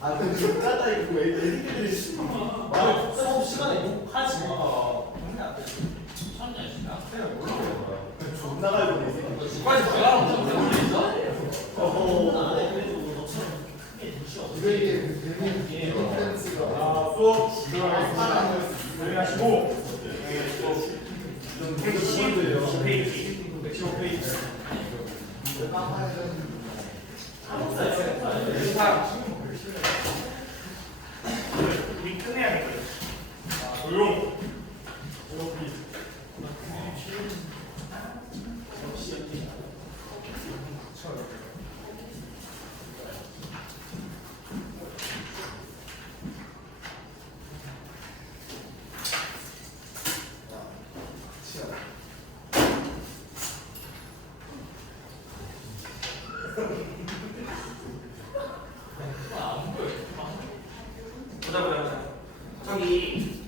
아 근데 짜다 이거 왜 애기들이 수업 시간에 욕하지 마. 그냥 몰라. 존나 갈고 있어. 주관이 뭐야? 이게 컨텐츠가 수업 들어가겠습니다. 하시고 페이지 115페이지 우리 끝내야 되거든. 조용. 보자. 저기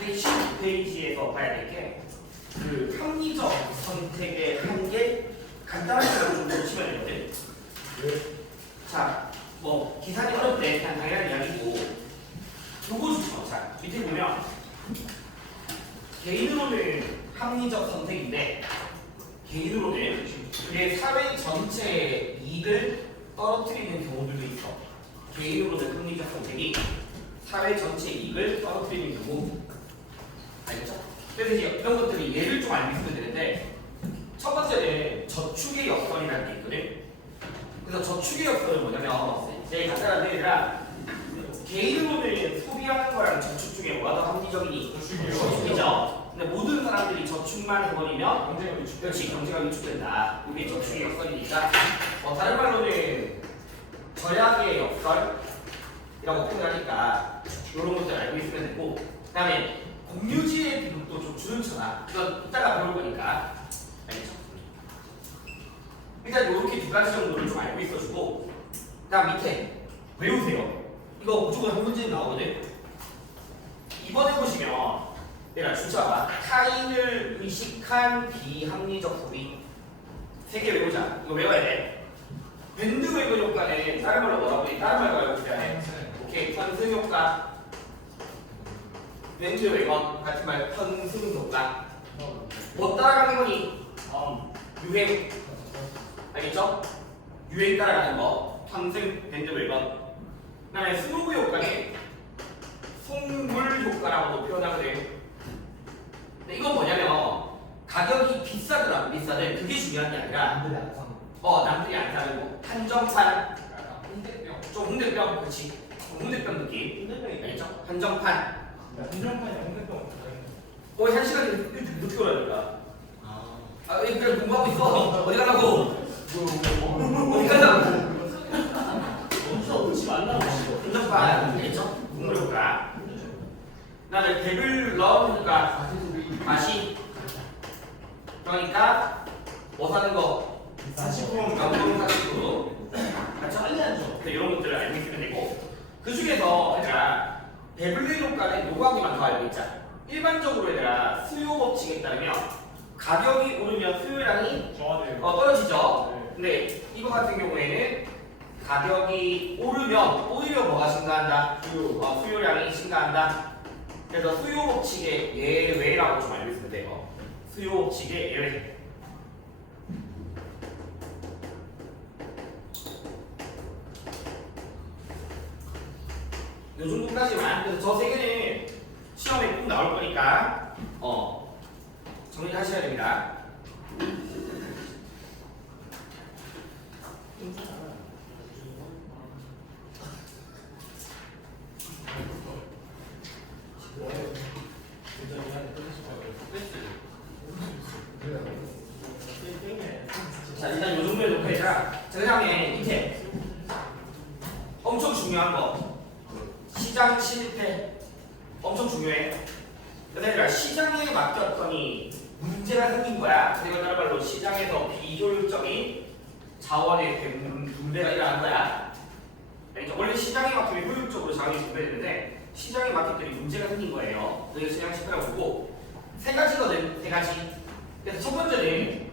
115페이지에서 봐야 될 게 그 합리적 선택의 한계 간단하게 좀 놓치면 되거든. 자, 뭐 기사님 어려울 때 그냥 당연한 이야기고 요거 주죠. 자, 밑에 보면 개인으로는 합리적 선택인데 개인으로는 그게 사회 전체의 이익을 떨어뜨리는 경우들도 있어. 개인으로는 합리적 선택이 사회 전체의 이익을 떨어뜨리는 경우. 알겠죠? 그래서 이제 이런 것들이 예를 좀 알고 있으면 되는데 첫 번째는 저축의 역설이라는 게 있거든. 그래서 저축의 역설은 뭐냐면 제일 간단한 얘기라 개인으로는 소비하는 거랑 저축 중에 뭐가 더 합리적이니? 저축이죠. 근데 모든 사람들이 저축만 해버리면 그렇지 경제가 위축된다. 이게 저축의 역설이니까 다른 말로는 절약의 역설이라고 표현을 하니까 이런 것들 알고 있으면 되고 그 다음에 공유지의 비율도 좀 주름쳐놔. 이건 이따가 배울 거니까 알겠죠? 일단 이렇게 두 가지 정도를 좀 알고 있어주고 그 다음 밑에 외우세요. 이거 무조건 한 문제는 나오거든. 이번에 보시면 내가 진짜 타인을 의식한 비합리적 소비 3개 외우자. 이거 외워야 돼. 밴드웨건 효과는 다른 말로 뭐라고 해? 다른 말로 외워야 돼. 오케이. 편승 효과 밴드웨건 같은 말 편승 효과 뭐 따라가는 거니? 유행 알겠죠? 유행 따라가는 거 편승 밴드웨건 그 다음에 스노브 효과는 속물 효과라고도 표현하거든. 근데 이건 뭐냐면 가격이 비싸든 안 비싸든 그게 중요한 게 아니라 남들이 안 사는 거 한정판 좀 홍대병 그렇지 홍대병 느낌 알겠죠? 한정판 거의 1시간 늦게 오라니까 그래 공부하고 있어 어디 가려고 어디 가려고 한정판 알겠죠? 국물 효과 그다음에 배불 넣은 효과 맛이 그러니까 뭐 사는 거 40% 명동 40% 맞죠? 이런 것들을 알고 있으면 되고 그 중에서 얘들아 배불리 효과는 요거 한 개만 더 알고 있자. 일반적으로 얘들아 수요 법칙에 따르면 가격이 오르면 수요량이 떨어지죠. 근데 이거 같은 경우에는 가격이 오르면 오히려 뭐가 증가한다? 수요량이 증가한다. 그래서 수요 법칙의 예외라고 좀 알고 있으면 돼요. 수요 법칙의 예외. 요 정도까지만. 그래서 저 세 개는 시험에 꼭 나올 거니까 정리하셔야 됩니다. 자 일단 요 정도에 놓고 얘들아 그 다음에 밑에 엄청 중요한 거 시장 실패 엄청 중요해. 그래서 얘들아 시장에 맡겼더니 문제가 생긴 거야. 그리고 다른 말로 시장에서 비효율적인 자원의 분배가 일어난 거야. 그러니까 원래 시장에 맡기면 효율적으로 자원이 분배되는데 시장에 맡겼더니 문제가 생긴 거예요. 그래서 시장 실패라고 보고 세 가지거든. 세 가지. 그래서 첫 번째는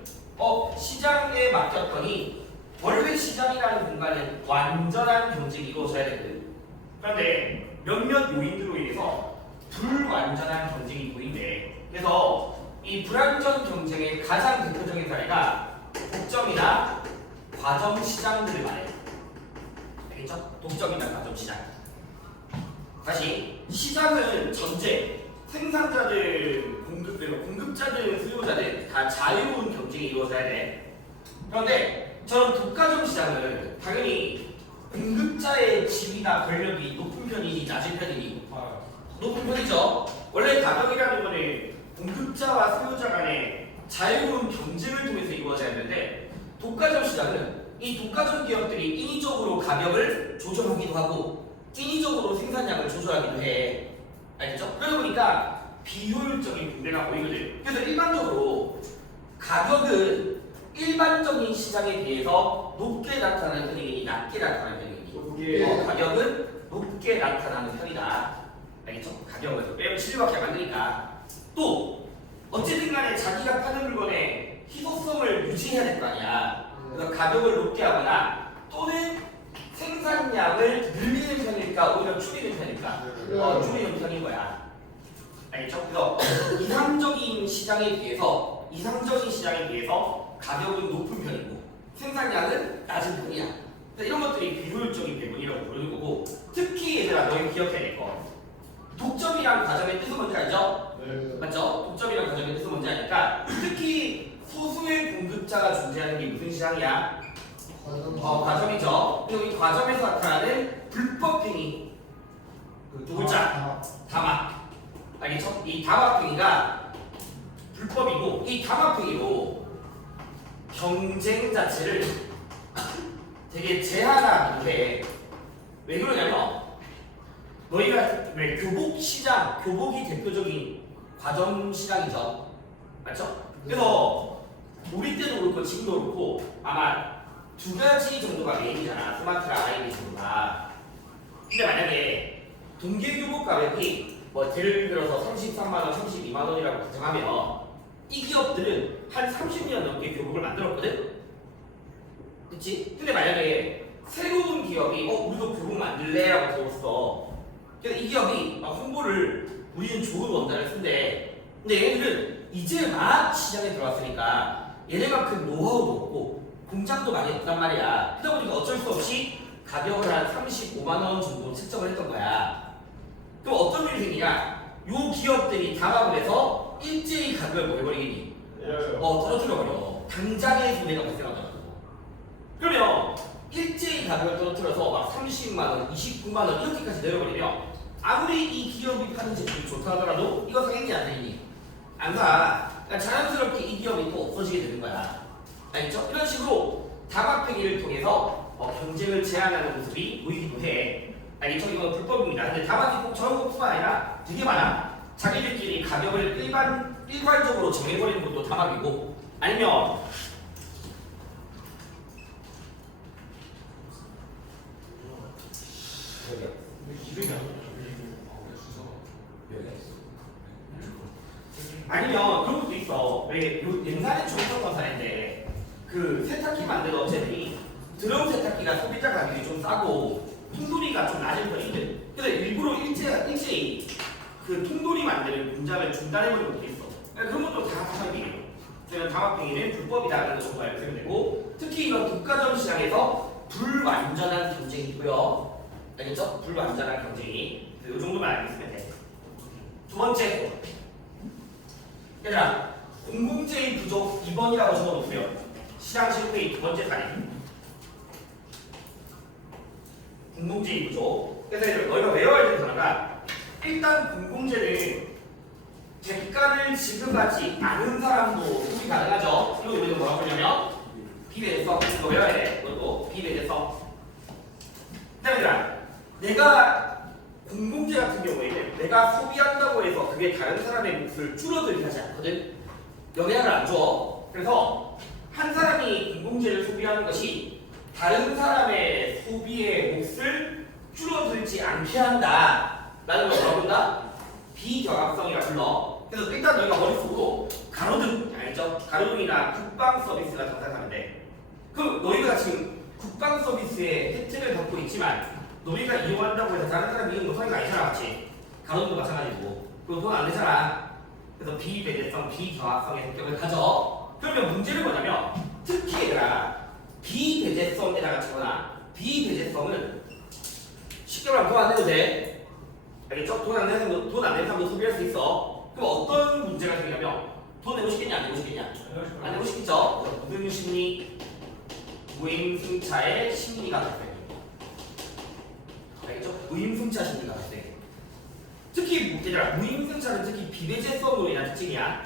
시장에 맡겼더니 원래 시장이라는 공간은 완전한 경쟁이 이루어져야 되거든. 그런데 몇몇 요인들로 인해서 불완전한 경쟁이 보인대. 그래서 이 불완전 경쟁의 가장 대표적인 사례가 독점이나 과점 시장들을 말해요. 알겠죠? 독점이나 과점 시장. 다시 시장은 전제 생산자들, 공급자들, 수요자들 다 자유로운 경쟁이 이루어져야 돼. 그런데 저런 독과점 시장은 당연히 공급자의 지위나 권력이 높은 편이니 낮은 편이니 높은 편이죠. 원래 가격이라는 거는 공급자와 수요자 간의 자유로운 경쟁을 통해서 이루어져야 하는데 독과점 시장은 이 독과점 기업들이 인위적으로 가격을 조정하기도 하고 인위적으로 생산량을 조절하기도 해. 알겠죠? 그러다 보니까 비효율적인 분배가 보이거든. 그래서 일반적으로 가격은 일반적인 시장에 비해서 높게 나타나는 편이니 낮게 나타나는 편이니 가격은 높게 나타나는 편이다. 알겠죠? 가격은 왜냐면 실력밖에 안 되니까. 또 어쨌든 간에 자기가 파는 물건의 희소성을 유지해야 될 거 아니야. 그래서 가격을 높게 하거나 또는 생산량을 늘리는 편일까 오히려 줄이는 편일까? 줄이는 편인 거야. 알겠죠? 그래서 이상적인 시장에 비해서 가격은 높은 편이고 생산량은 낮은 편이야. 이런 것들이 비효율적인 배분이라고 부르는 거고, 특히 얘들아 너희 기억해야 될 거. 독점이랑 과점의 뜻은 뭔지 알죠? 네. 맞죠? 독점이랑 과점의 뜻은 뭔지 아니까 특히 소수의 공급자가 존재하는 게 무슨 시장이야? 과점이죠. 그리고 이 과점에서 나타나는 불법 행위 두 글자 담합. 알겠죠? 이 담합 행위가 불법이고 이 담합 행위로 경쟁 자체를 되게 제한하기도 해. 왜 그러냐면 너희가 왜 교복 시장, 교복이 대표적인 과점 시장이죠. 맞죠? 그래서 우리 때도 그렇고 지금도 그렇고 아마 두 가지 정도가 메인이잖아. 스마트랑 아이비 정도가. 근데 만약에 동계 교복 가격이 뭐 예를 들어서 33만 원, 32만 원이라고 가정하면 이 기업들은 한 30년 넘게 교복을 만들었거든. 그치? 근데 만약에 새로운 기업이 우리도 교복 만들래라고 들었어. 그래서 이 기업이 홍보를 우리는 좋은 원단을 쓴대. 근데 얘네들은 이제 막 시장에 들어왔으니까 얘네만큼 노하우도 없고 공장도 많이 없단 말이야. 그러다 보니까 어쩔 수 없이 가격을 한 35만 원 정도 책정을 했던 거야. 그럼 어떤 일이 생기냐? 요 기업들이 담합을 해서 일제히 가격을 뭐 해버리겠니? 떨어뜨려버려. 당장의 손해가 발생하더라고. 그러면 일제히 가격을 떨어뜨려서 막 30만 원, 29만 원 이렇게까지 내려버리면 아무리 이 기업이 파는 제품이 좋다 하더라도 이거 사겠니 안 사겠니? 안 사. 그러니까 자연스럽게 이 기업이 또 없어지게 되는 거야. 알겠죠? 이런 식으로 담합행위를 통해서 경쟁을 제한하는 모습이 보이기도 해. 알겠죠? 이건 불법입니다. 근데 담합이 꼭 저런 것뿐만 아니라 되게 많아. 자기들끼리 가격을 일괄적으로 정해버리는 것도 담합이고, 아니면 아니면 그런 것도 있어. 왜 옛날에 좀 있었던 사례인데 그 세탁기 만드는 업체들이 드럼 세탁기가 소비자 가격이 좀 싸고 통돌이가 좀 낮은 편이거든. 그래서 일부러 일제히 그 통돌이 만드는 공장을 중단해버리는 것도 있어. 그런 것도 다 담합행위예요. 저는 담합행위는 불법이다라는 정도 알고 있으면 되고, 특히 이런 독과점 시장에서 불완전한 경쟁이 보여. 알겠죠? 불완전한 경쟁이. 이 정도만 알고 있으면 돼. 두 번째, 얘들아, 공공재의 부족 2번이라고 적어놓으면 시장 실패의 두 번째 사례. 공공재의 부족. 그래서 너희가 외워야 되는 단어가, 일단 공공재는 대가를 지급하지 않은 사람도 소비 가능하죠. 이거 우리는 뭐라고 하냐면 비례대성. 이거 외워야 돼. 이것도 비례대성. 그다음에 내가 공공재 같은 경우에는 내가 소비한다고 해서 그게 다른 사람의 몫을 줄어들게 하지 않거든. 영향을 안 줘. 그래서 한 사람이 공공재를 소비하는 것이 다른 사람의 소비의 몫을 줄어들지 않게 한다 라는 걸 뭐라고 한다? 비경합성이라 불러. 그래서 일단 너희가 머릿속으로 가로등 알죠? 가로등이나 국방 서비스가 정상하는데, 그럼 너희가 지금 국방 서비스의 혜택을 받고 있지만 너희가 이용한다고 해서 다른 사람이 이용 못하는 거 아니잖아, 맞지? 가로도 마찬가지고. 그거 돈 안 내잖아. 그래서 비배제성, 비경합성의 성격을 가져. 그러면 문제는 뭐냐면 특히 얘들아 비배제성에다가 적어놔. 비배제성은 쉽게 말하면 돈 안 내도 돼. 알겠죠? 돈 안 내는 사람도 소비할 수 있어. 그럼 어떤 문제가 생기냐면 돈 내고 싶겠냐 안 내고 싶겠냐? 안 내고 싶겠죠? 그래서 무슨 심리? 무임승차의 심리가 발생해. 알겠죠? 무임승차 심리가 발생해. 특히 얘들아 무임승차는 특히 비배제성으로 인한 특징이야.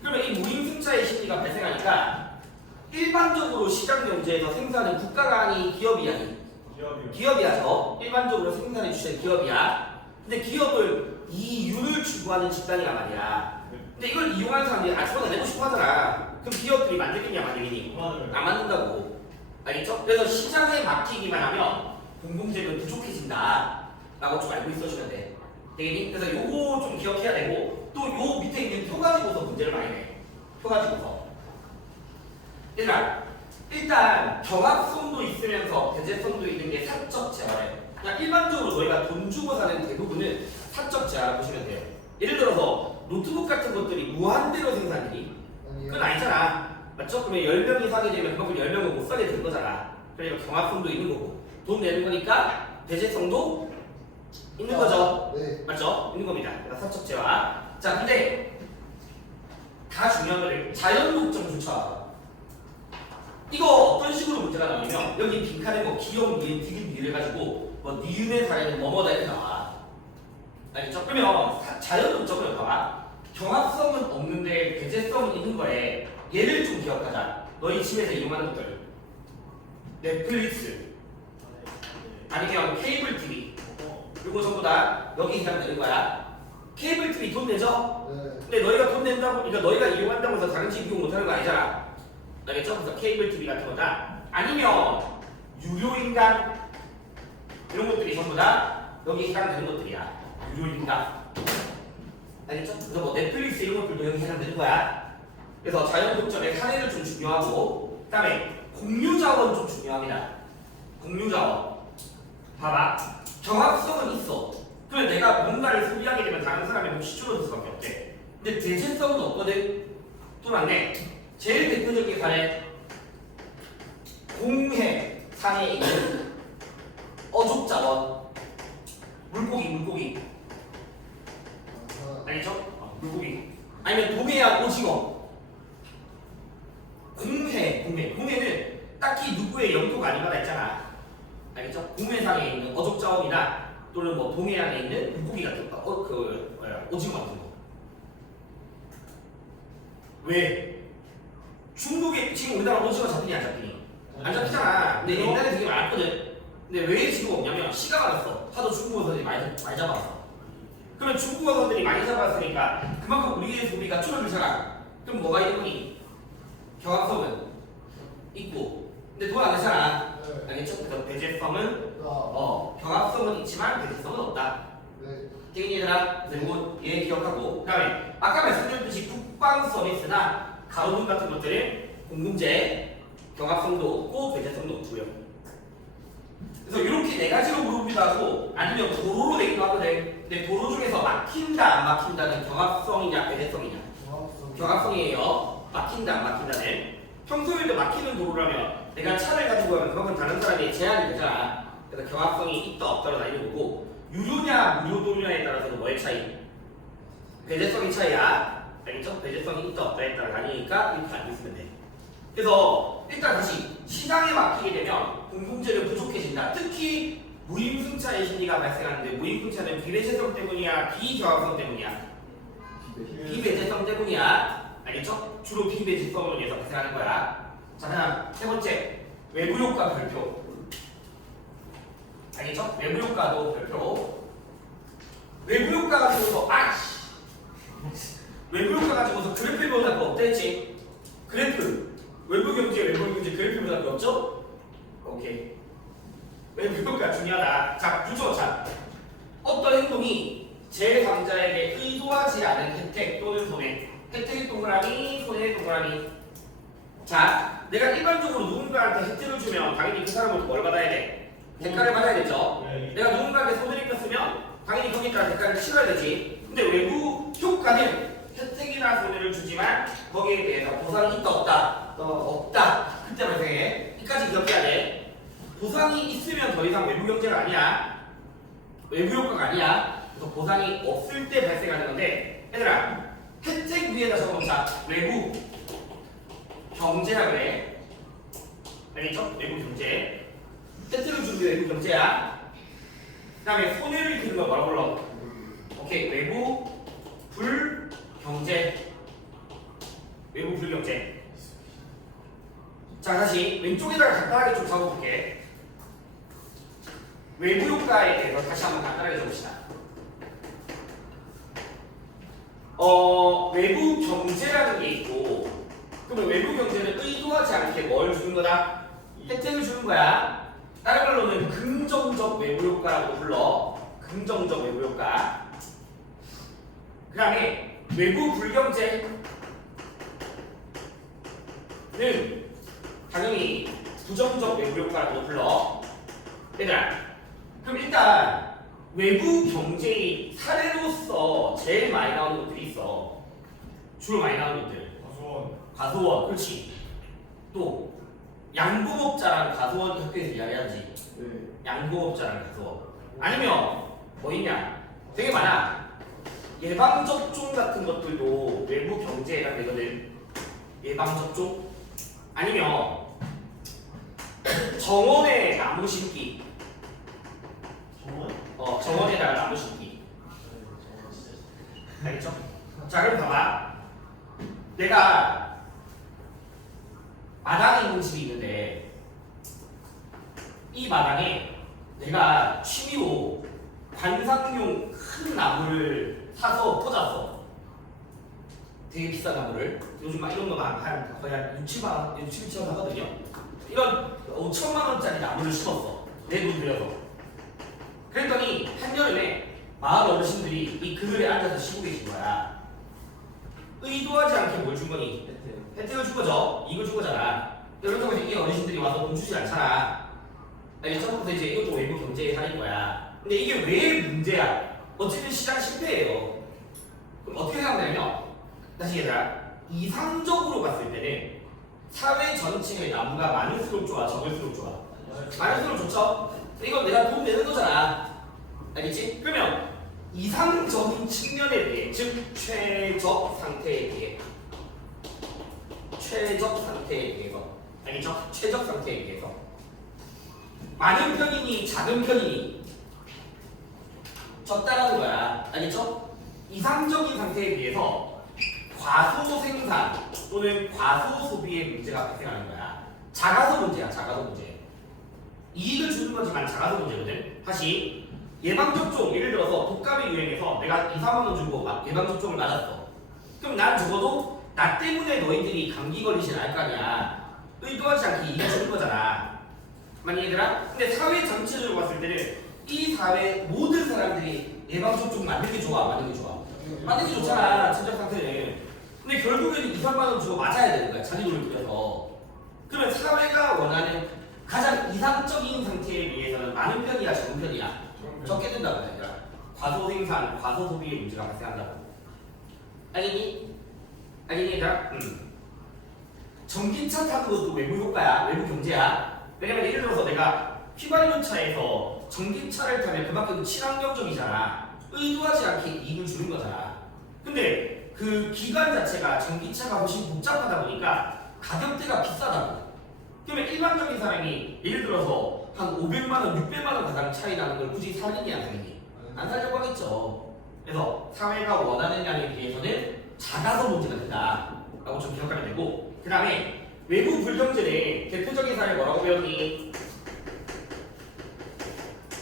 그러면 이 무임승차의 심리가 발생하니까 일반적으로 시장 경제에서 생산은 국가가 아니 기업이 아니 기업이야죠. 일반적으로 생산해 주시는 기업이야. 근데 기업을 이윤을 추구하는 집단이란 말이야. 근데 이걸 이용하는 사람들이 저거 내고 싶어 하잖아. 그럼 기업들이 만들겠냐 만들겠니? 안 만든다고. 알겠죠? 그래서 시장에 맡기기만 하면 공공재는 부족해진다 라고 좀 알고 있어주면 돼. 되겠니? 그래서 요거 좀 기억해야 되고 또 요 밑에 있는 표 가지고서 문제를 많이 내. 표 가지고서 얘들아 일단 경합성도 있으면서 배제성도 있는 게 사적 재화래. 그냥 일반적으로 너희가 돈 주고 사는 대부분은 사적 재화라 보시면 돼요. 예를 들어서 노트북 같은 것들이 무한대로 생산되니? 그건 아니잖아. 맞죠? 그러면 10명이 사게 되면 그만큼 10명은 못 사게 되는 거잖아. 그러니까 경합성도 있는 거고 돈 내는 거니까 배제성도 있는 거죠. 네. 맞죠? 있는 겁니다. 그러니까 사적 재화. 자 근데 다 중요한 거를 자연 독점조차 이거 어떤 식으로 문제가 나오냐면 여기 빈칸에 뭐 기억, 니은, 디귿, 니을 해가지고 뭐 니은의 사례는 뭐뭐다 이렇게 나와. 알겠죠? 그러면 자연 독점을 봐봐. 경합성은 없는데 배제성은 있는 거에 얘를 좀 기억하자. 너희 집에서 이용하는 것들 넷플릭스 아니면 케이블 TV 이거 전부 다 여기 해당되는 거야. 케이블 TV 돈 내죠? 네. 근데 너희가 돈 낸다고 그러니까 너희가 이용한다고 해서 다른 집 이용 못하는 거 아니잖아. 알겠죠? 그래서 케이블 TV 같은 거다. 아니면 유료인간 이런 것들이 전부 다 여기 해당되는 것들이야. 유료인간. 알겠죠? 그래서 뭐 넷플릭스 이런 것들도 여기 해당되는 거야. 그래서 자연독점의 사례를 좀 중요하고 그다음에 공유자원 좀 중요합니다. 공유자원. 봐봐. 경합성은 있어. 그러면 내가 뭔가를 소비하게 되면 다른 사람의 몫이 줄어들 수밖에 없대. 근데 대체성은 없거든. 또 맞네. 제일 대표적인 사례 공해 상에 있는 어족자원 물고기 알겠죠? 물고기 아니면 동해안 오징어 공해는 딱히 누구의 영토가 아니마다 있잖아. 알겠죠? 공해상에 있는 어족자원이나 또는 뭐 동해안에 있는 물고기 같은 거 오징어 같은 거 왜? 중국에 지금 우리나라 오징어 잡히니 안 잡히니? 안 잡히잖아. 근데 옛날에 되게 많았거든. 근데 왜 지금 없냐면 시가 많았어. 하도 중국어선들이 많이 잡아왔어. 그러면 중국어선들이 많이 잡아왔으니까 그만큼 우리의 소비가 줄어들잖아. 그럼 뭐가 있니? 경합성은 있고 근데 돈 안 내잖아. 네. 알겠죠? 그래서 배제성은 아. 경합성은 있지만 배제성은 없다. 네. 되겠니 얘들아? 그리고 얘 기억하고 그 다음에 아까 말씀드렸듯이 국방 서비스나 가로등 같은 것들은 공공재 경합성도 없고 배제성도 없고요. 그래서 이렇게 네 가지로 물어보기도 하고 아니면 도로로 내기도 하거든. 근데 도로 중에서 막힌다 안 막힌다는 경합성이냐 배제성이냐? 경합성이에요. 막힌다 안 막힌다는. 평소에도 막히는 도로라면 내가 차를 가지고 가면 그만큼 다른 사람이 제한이 되잖아. 그래서 경합성이 있다 없다로 나뉘는 거고 유료냐 무료 도로냐에 따라서는 뭐의 차이? 배제성의 차이야. 알겠죠? 배제성이 있다 없다에 따라 나뉘니까 이렇게 알고 있으면 돼. 그래서 일단 다시 시장에 막히게 되면 공공재는 부족해진다. 특히 무임승차의 심리가 발생하는데 무임승차는 비배제성 때문이야 비경합성 때문이야? 비배제성 때문이야. 알겠죠? 주로 비배제성으로 인해서 발생하는 거야. 자 그냥 세 번째 외부효과 별표. 알겠죠? 외부효과도 별표. 외부효과 가지고서 외부효과 가지고서 그래프보다 더 없다 했지? 그래프 외부경제 그래프보다 더 없죠? 오케이. 외부효과 중요하다. 자 주죠. 자 어떤 행동이 제3자에게 의도하지 않은 혜택 또는 손해. 혜택의 동그라미 손해의 동그라미. 자 내가 일반적으로 누군가한테 혜택을 주면 당연히 그 사람은 뭘 받아야 돼? 대가를 받아야겠죠. 네. 내가 누군가에게 손을 입혔으면 당연히 거기다 대가를 치러야 되지. 근데 외부 효과는 혜택이나 손해를 주지만 거기에 대해서 보상이 있다 없다? 없다. 그때 발생해. 이까지 기억해야 돼. 보상이 있으면 더 이상 외부 경제가 아니야. 외부 효과가 아니야. 그래서 보상이 없을 때 발생하는 건데, 얘들아, 혜택 위에다 적어놓자. 외부 경제라 그래. 알겠죠? 외부 경제. 혜택을 주는 게 외부 경제야. 그 다음에 손해를 입히는 거 뭐라 불러? 오케이, 외부 불경제. 외부 불경제. 자, 다시 왼쪽에다가 간단하게 좀 적어볼게. 외부 효과에 대해서 다시 한번 간단하게 적읍시다. 외부 경제라는 게 있고, 그러면 외부 경제는 의도하지 않게 뭘 주는 거다? 혜택을 주는 거야. 다른 말로는 긍정적 외부 효과라고 불러. 긍정적 외부 효과. 그 다음에 외부 불경제는 당연히 부정적 외부 효과라고 불러. 얘들아, 그럼 일단 외부 경제의 사례로서 제일 많이 나오는 것들이 있어. 주로 많이 나오는 것들. 과소원, 그렇지. 또 양봉업자랑 과소원 학교에서 이야기하지. 양봉업자랑 과소원. 아니면 뭐 있냐? 되게 많아. 예방접종 같은 것들도 외부 경제에 해당되거든. 예방접종. 아니면 정원에 나무 심기. 정원에다가 나무 심기. 알겠죠? 자, 그럼 봐봐. 내가 마당에 있는 집이 있는데 이 마당에 내가 취미로 관상용 큰 나무를 사서 꽂았어. 되게 비싼 나무를. 요즘 막 이런 거 거의 한 6, 7만 원, 6, 7천 원 하거든요. 이런 5천만 원짜리 나무를 심었어. 내 돈 들여서. 그랬더니 한여름에 마을 어르신들이 이 그늘에 앉아서 쉬고 계신 거야. 의도하지 않게 뭘 준 거니? 혜택을 준 거죠. 이걸 준 거잖아. 그렇다고 이제 이 어르신들이 와서 돈 주질 않잖아. 알겠죠? 그래서 이제 이것도 외부 경제의 사례인 거야. 근데 이게 왜 문제야? 어쨌든 시장 실패예요. 그럼 어떻게 생각하냐면, 다시 얘들아, 이상적으로 봤을 때는 사회 전체의 나무가 많을수록 좋아, 적을수록 좋아? 많을수록 좋죠? 이건 내가 돈 내는 거잖아. 알겠지? 그러면 이상적인 측면에 대해, 즉 최적 상태에 대해, 최적 상태에 대해서, 알겠죠? 최적 상태에 대해서 많은 편이니 작은 편이니 적다라는 거야. 알겠죠? 이상적인 상태에 비해서 과소 생산 또는 과소 소비의 문제가 발생하는 거야. 작아서 문제야. 작아서 문제. 이익을 주는 거지만 작아서 문제거든. 다시 예방접종, 예를 들어서 독감이 유행해서 내가 2, 3만 원 주고 예방접종을 맞았어. 그럼 난 적어도 나 때문에 너희들이 감기 걸리진 않을 거 아니야. 의도하지 않게 이익을 주는 거잖아. 만약 얘들아, 근데 사회 전체적으로 봤을 때는 이 사회 모든 사람들이 예방접종 맞는 게 좋아, 맞는 게 좋아? 맞는 게 좋잖아, 진짜 상태는. 근데 결국에는 2, 3만 원 주고 맞아야 되는 거야, 자기 돈을 들여서. 그러면 사회가 원하는 가장 이상적인 상태에 비해서는 많은 편이야, 적은 편이야? 적게 된다고 얘들아. 과소 생산, 과소 소비의 문제가 발생한다고. 알겠니? 알겠니 얘들아? 전기차 타는 것도 외부 효과야, 외부 경제야. 왜냐면 예를 들어서 내가 휘발유차에서 전기차를 타면 그만큼 친환경적이잖아. 의도하지 않게 이익을 주는 거잖아. 근데 그 기관 자체가 전기차가 훨씬 복잡하다 보니까 가격대가 비싸다고. 그러면 일반적인 사람이 예를 들어서 한 500만 원, 600만 원 가량 차이 나는 걸 굳이 사느냐 안 사느냐? 안 살려고 하겠죠. 그래서 사회가 원하는 양에 비해서는 작아서 문제가 된다라고 좀 기억하면 되고, 그 다음에 외부 불경제의 대표적인 사례 뭐라고 배웠니?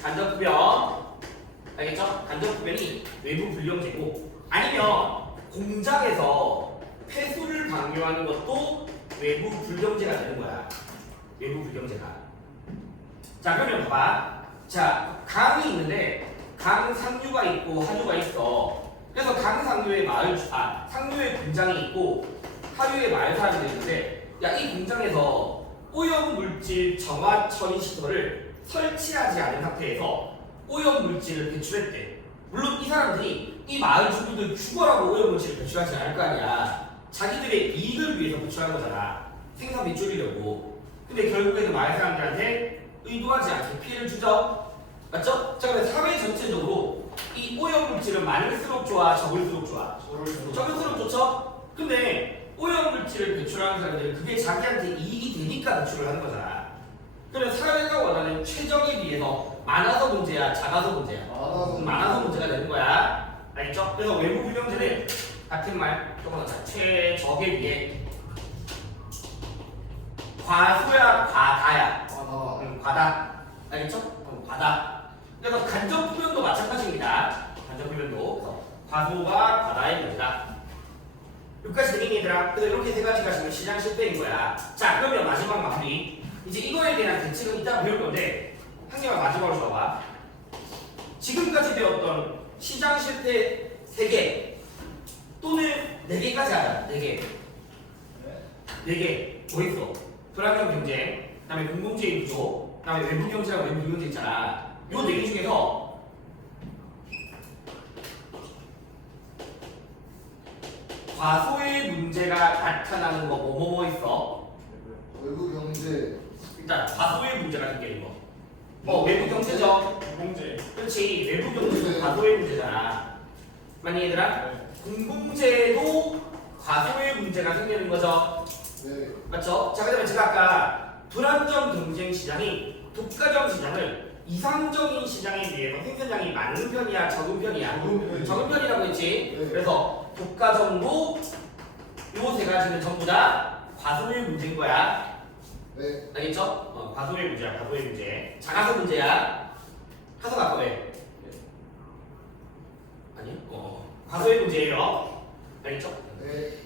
간접흡연. 알겠죠? 간접흡연이 외부 불경제고, 아니면 공장에서 폐수를 방류하는 것도 외부 불경제가 되는 거야. 외부 불경제가. 자, 그러면 봐봐. 자, 강이 있는데 강 상류가 있고 하류가 있어. 그래서 강 상류에 상류에 공장이 있고 하류에 마을 사람들이 있는데, 야, 이 공장에서 오염 물질 정화 처리 시설을 설치하지 않은 상태에서 오염물질을 배출했대. 물론 이 사람들이 이 마을 주민들 죽어라고 오염물질을 배출하지 않을 거 아니야. 자기들의 이익을 위해서 배출한 거잖아. 생산비 줄이려고. 근데 결국에는 마을 사람들한테 의도하지 않게 피해를 주죠. 맞죠? 자, 그럼 사회 전체적으로 이 오염물질은 많을수록 좋아, 적을수록 좋아? 적을수록 좋죠? 근데 오염물질을 배출하는 사람들은 그게 자기한테 이익이 되니까 배출을 하는 거잖아. 그러면 사회가 원하는 최적에 비해서 많아서 문제야, 작아서 문제야? 많아서 문제가 되는 거야. 알겠죠? 그래서 외부 불경제는 같은 말 조금 더 최적에 비해 과소야, 과다야? 과다. 알겠죠? 과다. 그래서 간접 표현도 마찬가지입니다. 간접 표현도. 그래서 과소와 과다의 문제다. 여기까지 되겠니 얘들아? 그래서 이렇게 세 가지가 지금 시장 실패인 거야. 자, 그러면 마지막 마무리. 이제 이거에 대한 대책은 이따가 배울 건데 한개만 마지막으로 줘봐. 지금까지 배웠던 시장 실패 3개 또는 4개까지 하자. 4개. 4개. 뭐 있어? 불안경 경쟁, 그다음에 공동체의 구조, 그다음에 외부 경제랑 외부 경제 있잖아. 요 4개 중에서 과소의 문제가 나타나는 거 뭐 있어? 외부 경제. 일단 과소의 문제가 생기는 거. 외부 경제죠. 공공재. 그렇지. 외부 경제도 과소의 문제잖아. 맞니 얘들아? 공공재도 과소의 문제가 생기는 거죠. 네. 맞죠? 자, 그다음에 제가 아까 불안정 경쟁 시장이 독과점 시장을 이상적인 시장에 비해서 생산량이 많은 편이야, 적은 편이야? 적은 편이라고 했지. 네. 그래서 독과점도 요 3가지는 전부 다 과소의 문제인 거야. 네. 알겠죠? 과소의 문제야, 과소의 문제. 작아서 문제야. 하서 바꿔해. 아니? 과소의 문제예요. 알겠죠? 네.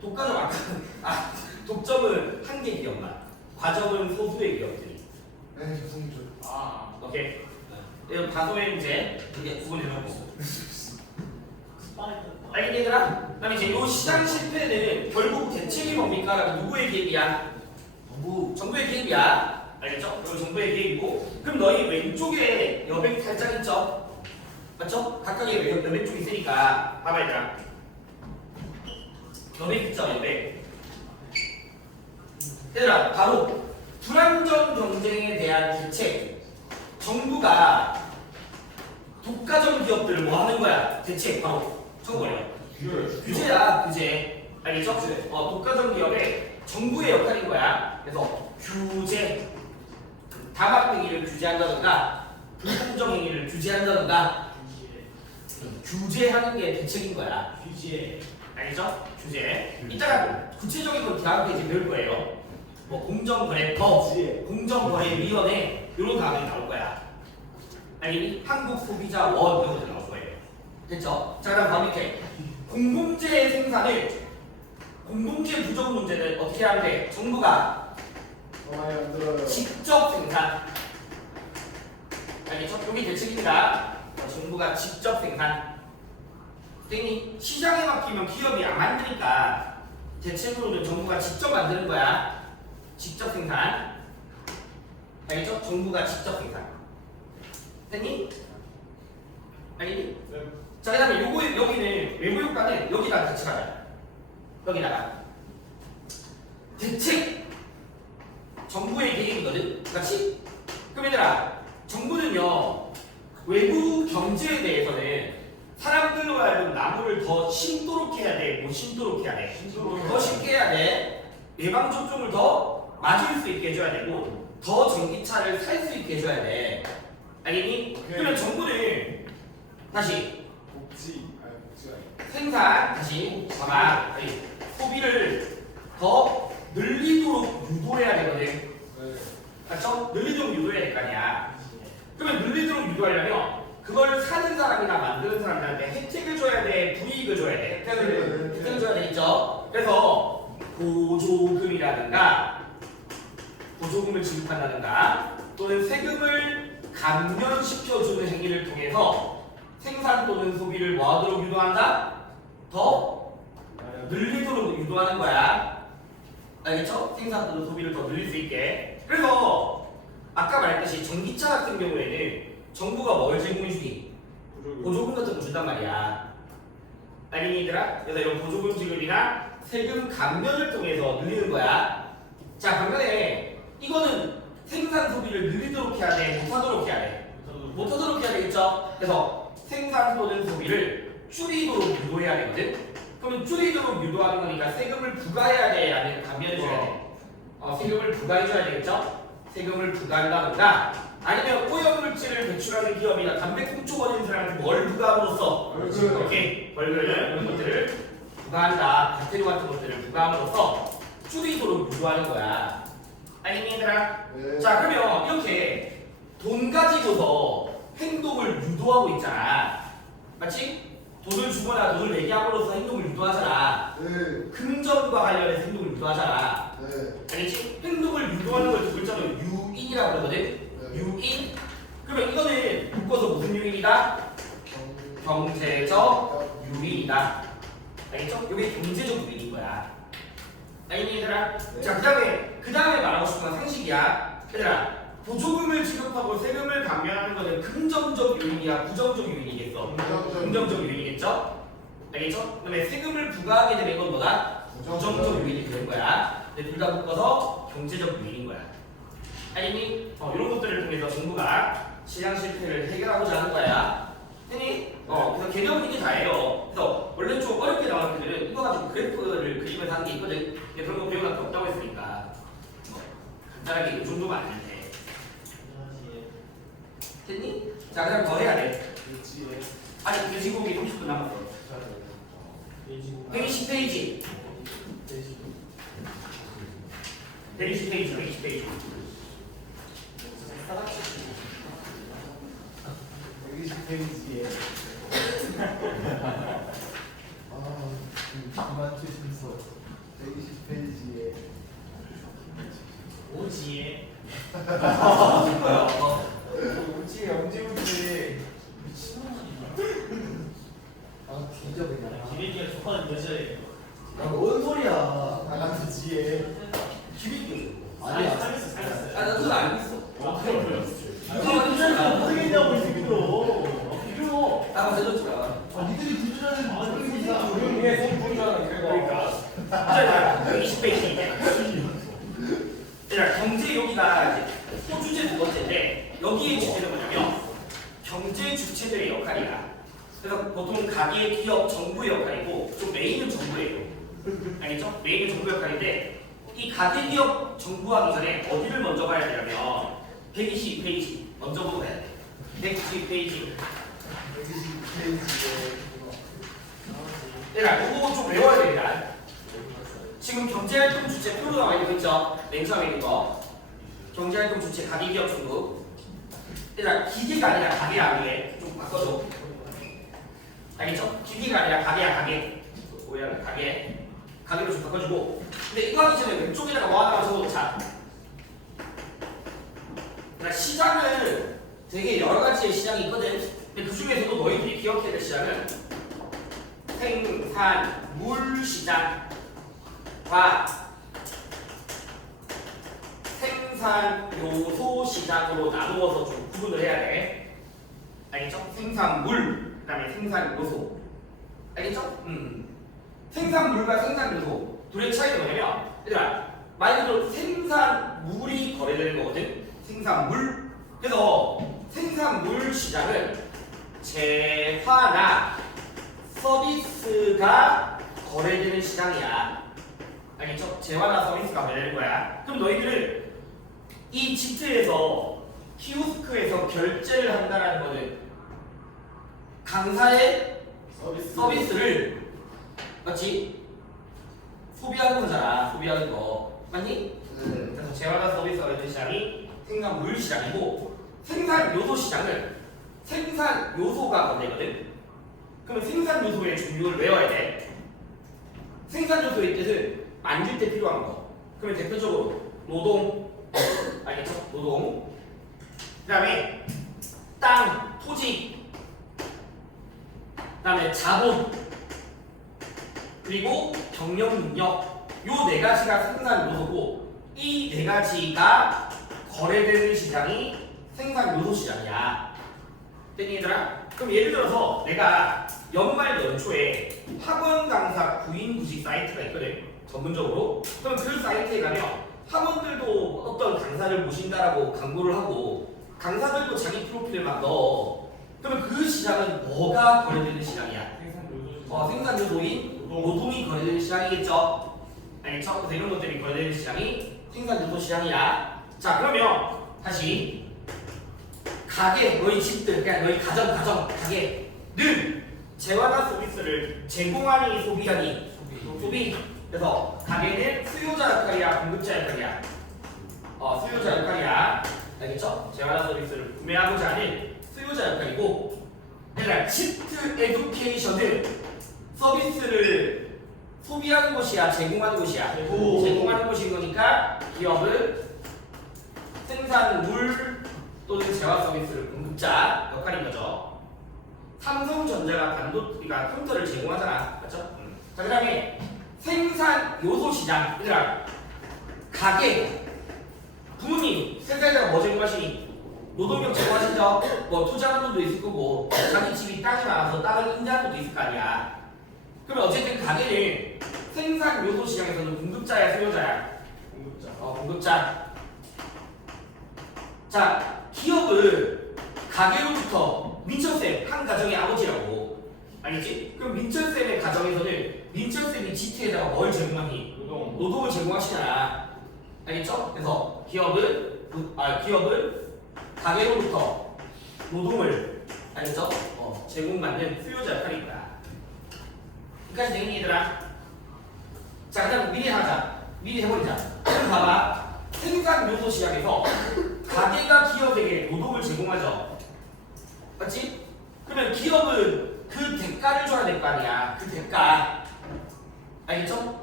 독과점 아까 독점은 한 개 기업만, 과점은 소수의 기업들이. 네, 죄송합니다. 오케이. 이거 과소의 문제 이게 구분해놓고. 알겠니 얘들아? 그다음에 이제 이 시장 실패는 결국 대책이 뭡니까? 누구의 계획이야? 정부의 계획이야. 알겠죠? 이거 정부의 계획이고. 그럼 너희 왼쪽에 여백 살짝 있죠? 맞죠? 각각의 여백 쪽이 있으니까 봐봐 얘들아. 여백 있죠? 여백. 얘들아 바로 불안정 경쟁에 대한 대책. 정부가 독과점 기업들을 뭐 하는 거야? 대책 바로 쳐버려. 규제야, 규제. 알겠죠? 독과점 기업의 정부의 역할인 거야. 그래서 규제, 담합 행위를 규제한다던가 불공정 행위를 규제한다던가 규제하는 게 대책인 거야. 규제. 알겠죠? 규제. 이따가 구체적인 건 다음 페이지 배울 거예요. 뭐 공정거래법, 공정거래위원회 이런 단어이 나올 거야. 알겠니? 한국소비자원 이런 것들 나올 거예요. 됐죠? 자, 그다음 바로 밑에 공공재 생산을 공공재 부족 문제는 어떻게 하는데 정부가 많이 안 들어요. 직접 생산. 알겠죠? 여기 대책입니다. 정부가 직접 생산. 됐니? 시장에 맡기면 기업이 안 만드니까 대책으로는 정부가 직접 만드는 거야. 직접 생산. 알겠죠? 정부가 직접 생산. 됐니? 알겠니? 네. 자, 그 다음에 여기는 외부 효과는 여기다 같이 가자. 여기다가 대책 정부의 계획이거든. 같이. 그럼 얘들아, 정부는요 외부 경제에 대해서는 사람들로 하여금 나무를 더 심도록 해야 돼. 뭐 심도록 해야 돼. 더 쉽게 해야 돼. 예방 접종을 더 맞을 수 있게 해줘야 되고 더 전기차를 살 수 있게 해줘야 돼. 알겠니? 오케이. 그러면 정부는 다시 복지가 생산 다시 봐봐. 소비를 더 늘리도록 유도해야 되거든. 네. 맞죠? 늘리도록 유도해야 될 거 아니야. 그러면 늘리도록 유도하려면 그걸 사는 사람이나 만드는 사람들한테 혜택을 줘야 돼, 불이익을 줘야 돼. 혜택을 줘야 되겠죠. 그래서 보조금이라든가 보조금을 지급한다든가 또는 세금을 감면시켜주는 행위를 통해서 생산 또는 소비를 뭐하도록 유도한다? 더 늘리도록 유도하는 거야. 알겠죠? 생산 또는 소비를 더 늘릴 수 있게. 그래서 아까 말했듯이 전기차 같은 경우에는 정부가 뭘 제공해주니? 보조금 같은 거 준단 말이야. 알겠니 얘들아? 그래서 이런 보조금 지급이나 세금 감면을 통해서 늘리는 거야. 자, 반면에 이거는 생산 소비를 늘리도록 해야 돼? 못하도록 해야 돼? 못하도록 해야 되겠죠? 그래서 생산 또는 소비를 줄이도록 유도해야 되거든? 그러면 줄이도록 유도하는 거니까 세금을 부과해야 돼? 아니면 감면해줘야 돼? 세금을 부과해줘야 되겠죠? 세금을 부과한다든가 아니면 오염물질을 배출하는 기업이나 담배꽁초 버리는 사람한테 뭘 부과함으로써 이렇게 벌금 이런 것들을 부과한다. 과태료 같은 것들을 부과함으로써 줄이도록 유도하는 거야. 알겠니 얘들아? 네. 자 그러면 이렇게 돈 가지고서 행동을 유도하고 있잖아. 맞지? 돈을 주거나 돈을 내게 함으로써 행동을 유도하잖아. 네. 금전과 관련해서 행동을 유도하잖아. 네. 알겠지? 행동을 유도하는 걸 두 글자로 유인이라고 그러거든? 유인? 그러면 이거는 묶어서 무슨 유인이다? 경제적 유인이다. 알겠죠? 이게 경제적 유인인 거야. 알겠니 얘들아? 네. 자 그 다음에 말하고 싶은 건 상식이야. 얘들아 보조금을 지급하고 세금을 감면하는 거는 긍정적 요인이야 부정적 요인이겠어? 긍정적 요인이겠죠? 알겠죠? 그다음에 세금을 부과하게 되면 이건 뭐다? 부정적 요인이 되는 거야. 근데 둘 다 묶어서 경제적 요인인 거야. 알겠니? 이런 것들을 통해서 정부가 시장 실패를 해결하고자 하는 거야. 했니? 그래서 개념은 이게 다예요. 그래서 원래 좀 어렵게 나오는 분들은 이거 가지고 그래프를 그리면서 하는 게 있거든. 근데 그런 거 배우는 게 없다고 했으니까 간단하게 이 정도만 알면 돼. 됐니? 자, 그다음 더 해야 돼. 아직 돼지고기 30분 남았어. 120페이지. 120페이지. 120페이지에 그만 주시면서 120페이지에 오지에 우지 언제 우지 진짜 그냥 기레기가 좋아하는 여자예요. 뭔 소리야 나한테 지혜 기획 아니야 살렸어. 나 그거 알고 있어. 어떻게 보여? 이거 부자는 모르겠냐고 이 새끼들어. 비교. 나 먼저 줄 알아. 니들이 부자는 모르겠어 조용히 성분자는 그러니까. 자, 120페이지. 얘들아, 경제 여기가 이제 소주제 두 번째인데 여기에 주제는 뭐냐면 경제 주체들의 역할이야. 그래서 보통 가계, 기업, 정부의 역할이고 좀 메인은 정부예요. 알겠죠? 메인은 정부 역할인데 이 가계, 기업, 정부 하기 전에 어디를 먼저 봐야 되냐면 120페이지 먼저 보고 가야 돼. 120페이지. 120페이지에 얘들아, 이거 좀 외워야 됩니다. 지금 경제활동 주체 표로 나와 있는 거 있죠? 맨 처음에 있는 거. 경제활동 주체 가계, 기업, 정부. 얘들아, 기계가 아니라 가계야, 가계. 좀 바꿔줘. 알겠죠? 기계가 아니라 가게야, 가게. 오해하는 가게. 가게로 좀 바꿔주고. 근데 이거 하기 전에 왼쪽에다가 뭐 하나만 적어놓자. 그러니까 시장은 되게 여러 가지의 시장이 있거든. 근데 그 중에서도 너희들이 기억해야 될 시장은 생산물 시장과 생산 요소 시장으로 나누어서 좀 구분을 해야 돼. 알겠죠? 생산물, 그 다음에 생산 요소. 알겠죠? 생산물과 생산 요소 둘의 차이가 뭐냐면 얘들아 말 그대로 생산물이 거래되는 거거든. 생산물. 그래서 생산물 시장은 재화나 서비스가 거래되는 시장이야. 알겠죠? 재화나 서비스가 거래되는 거야. 그럼 너희들은 이 지트에서 키오스크에서 결제를 한다는 거는 강사의 서비스를 맞지? 소비하는 거잖아. 소비하는 거 맞니? 그래서 재화나 서비스가 거래되는 시장이 생산물 시장이고 생산 요소 시장은 생산 요소가 거래되거든. 그러면 생산 요소의 종류를 외워야 돼. 생산 요소의 뜻은 만들 때 필요한 거. 그러면 대표적으로 노동, 알겠죠? 노동. 그다음에 땅, 토지. 그다음에 자본. 그리고 경영 능력. 요 네 가지가 생산 요소고 이 네 가지가 거래되는 시장이 생산 요소 시장이야. 됐니 얘들아? 그럼 예를 들어서 내가 연말 연초에 학원 강사 구인 구직 사이트가 있거든. 전문적으로. 그럼 그 사이트에 가면 학원들도 어떤 강사를 모신다라고 광고를 하고 강사들도 자기 프로필을 막 넣어. 그러면 그 시장은 뭐가 거래되는 시장이야? 생산 요소인 노동이 거래되는 시장이겠죠. 알겠죠? 그래서 이런 것들이 거래되는 시장이 생산 요소 시장이야. 자 그러면 다시 가게 너희 집들 그냥 너희 가정 가게는 재화나 서비스를 제공하니 소비하니 소비. 그래서 가게는 수요자 역할이야 공급자 역할이야? 수요자 역할이야. 알겠죠? 재화나 서비스를 구매하고자 하는 수요자 역할이고, 그러니까 치트 에듀케이션은 서비스를 소비하는 곳이야 제공하는 곳이야? 제공하는 곳인 거니까 기업은 생산물 또는 재화 서비스를 공급자 역할인 거죠. 삼성전자가 반도체가 컴퓨터를 제공하잖아, 맞죠? 자 그다음에 생산 요소 시장, 얘들아 가게 부모님 생산자가 뭐 제공하시니? 노동력 제공하시죠? 뭐 투자하는 분도 있을 거고 자기 집이 땅이 많아서 땅을 임대하는 분도 있을 거 아니야. 그러면 어쨌든 가게는 생산 요소 시장에서는 공급자야 수요자야? 공급자. 자 기업은 가게로부터 민철쌤 한 가정의 아버지라고 알겠지? 그럼 민철쌤의 가정에서는 민철쌤이 지트에다가 뭘 제공하니? 노동을 제공하시잖아. 알겠죠? 그래서 기업은 가게로부터 노동을 알겠죠? 제공받는 수요자 역할입니다. 여기까지 되겠니 얘들아? 자 그다음 미리 하자. 미리 해버리자. 그럼 봐봐. 생산 요소 시장에서 가게가 기업에게 노동을 제공하죠. 맞지? 그러면 기업은 그 대가를 줘야 될 거 아니야. 그 대가. 알겠죠?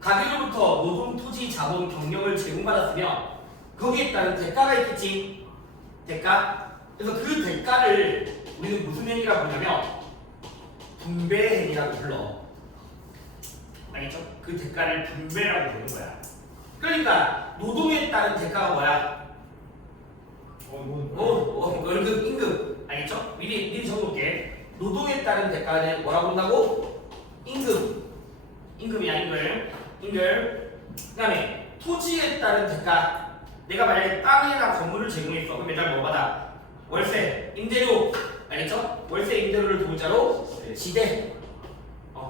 가게로부터 노동, 토지, 자본, 경력을 제공받았으면 거기에 따른 대가가 있겠지. 대가. 그래서 그 대가를 우리는 무슨 행위라고 부르냐면 분배 행위라고 불러. 알겠죠? 그 대가를 분배라고 부르는 거야. 그러니까 노동에 따른 대가가 뭐야? 월급, 임금. 알겠죠? 미리 적어볼게. 노동에 따른 대가는 뭐라고 한다고? 임금. 임금이야, 임금. 그 다음에 토지에 따른 대가. 내가 만약에 땅이나 건물을 제공했어. 그럼 매달 뭐 받아? 월세, 임대료. 알겠죠? 월세, 임대료를 두 글자로 지대.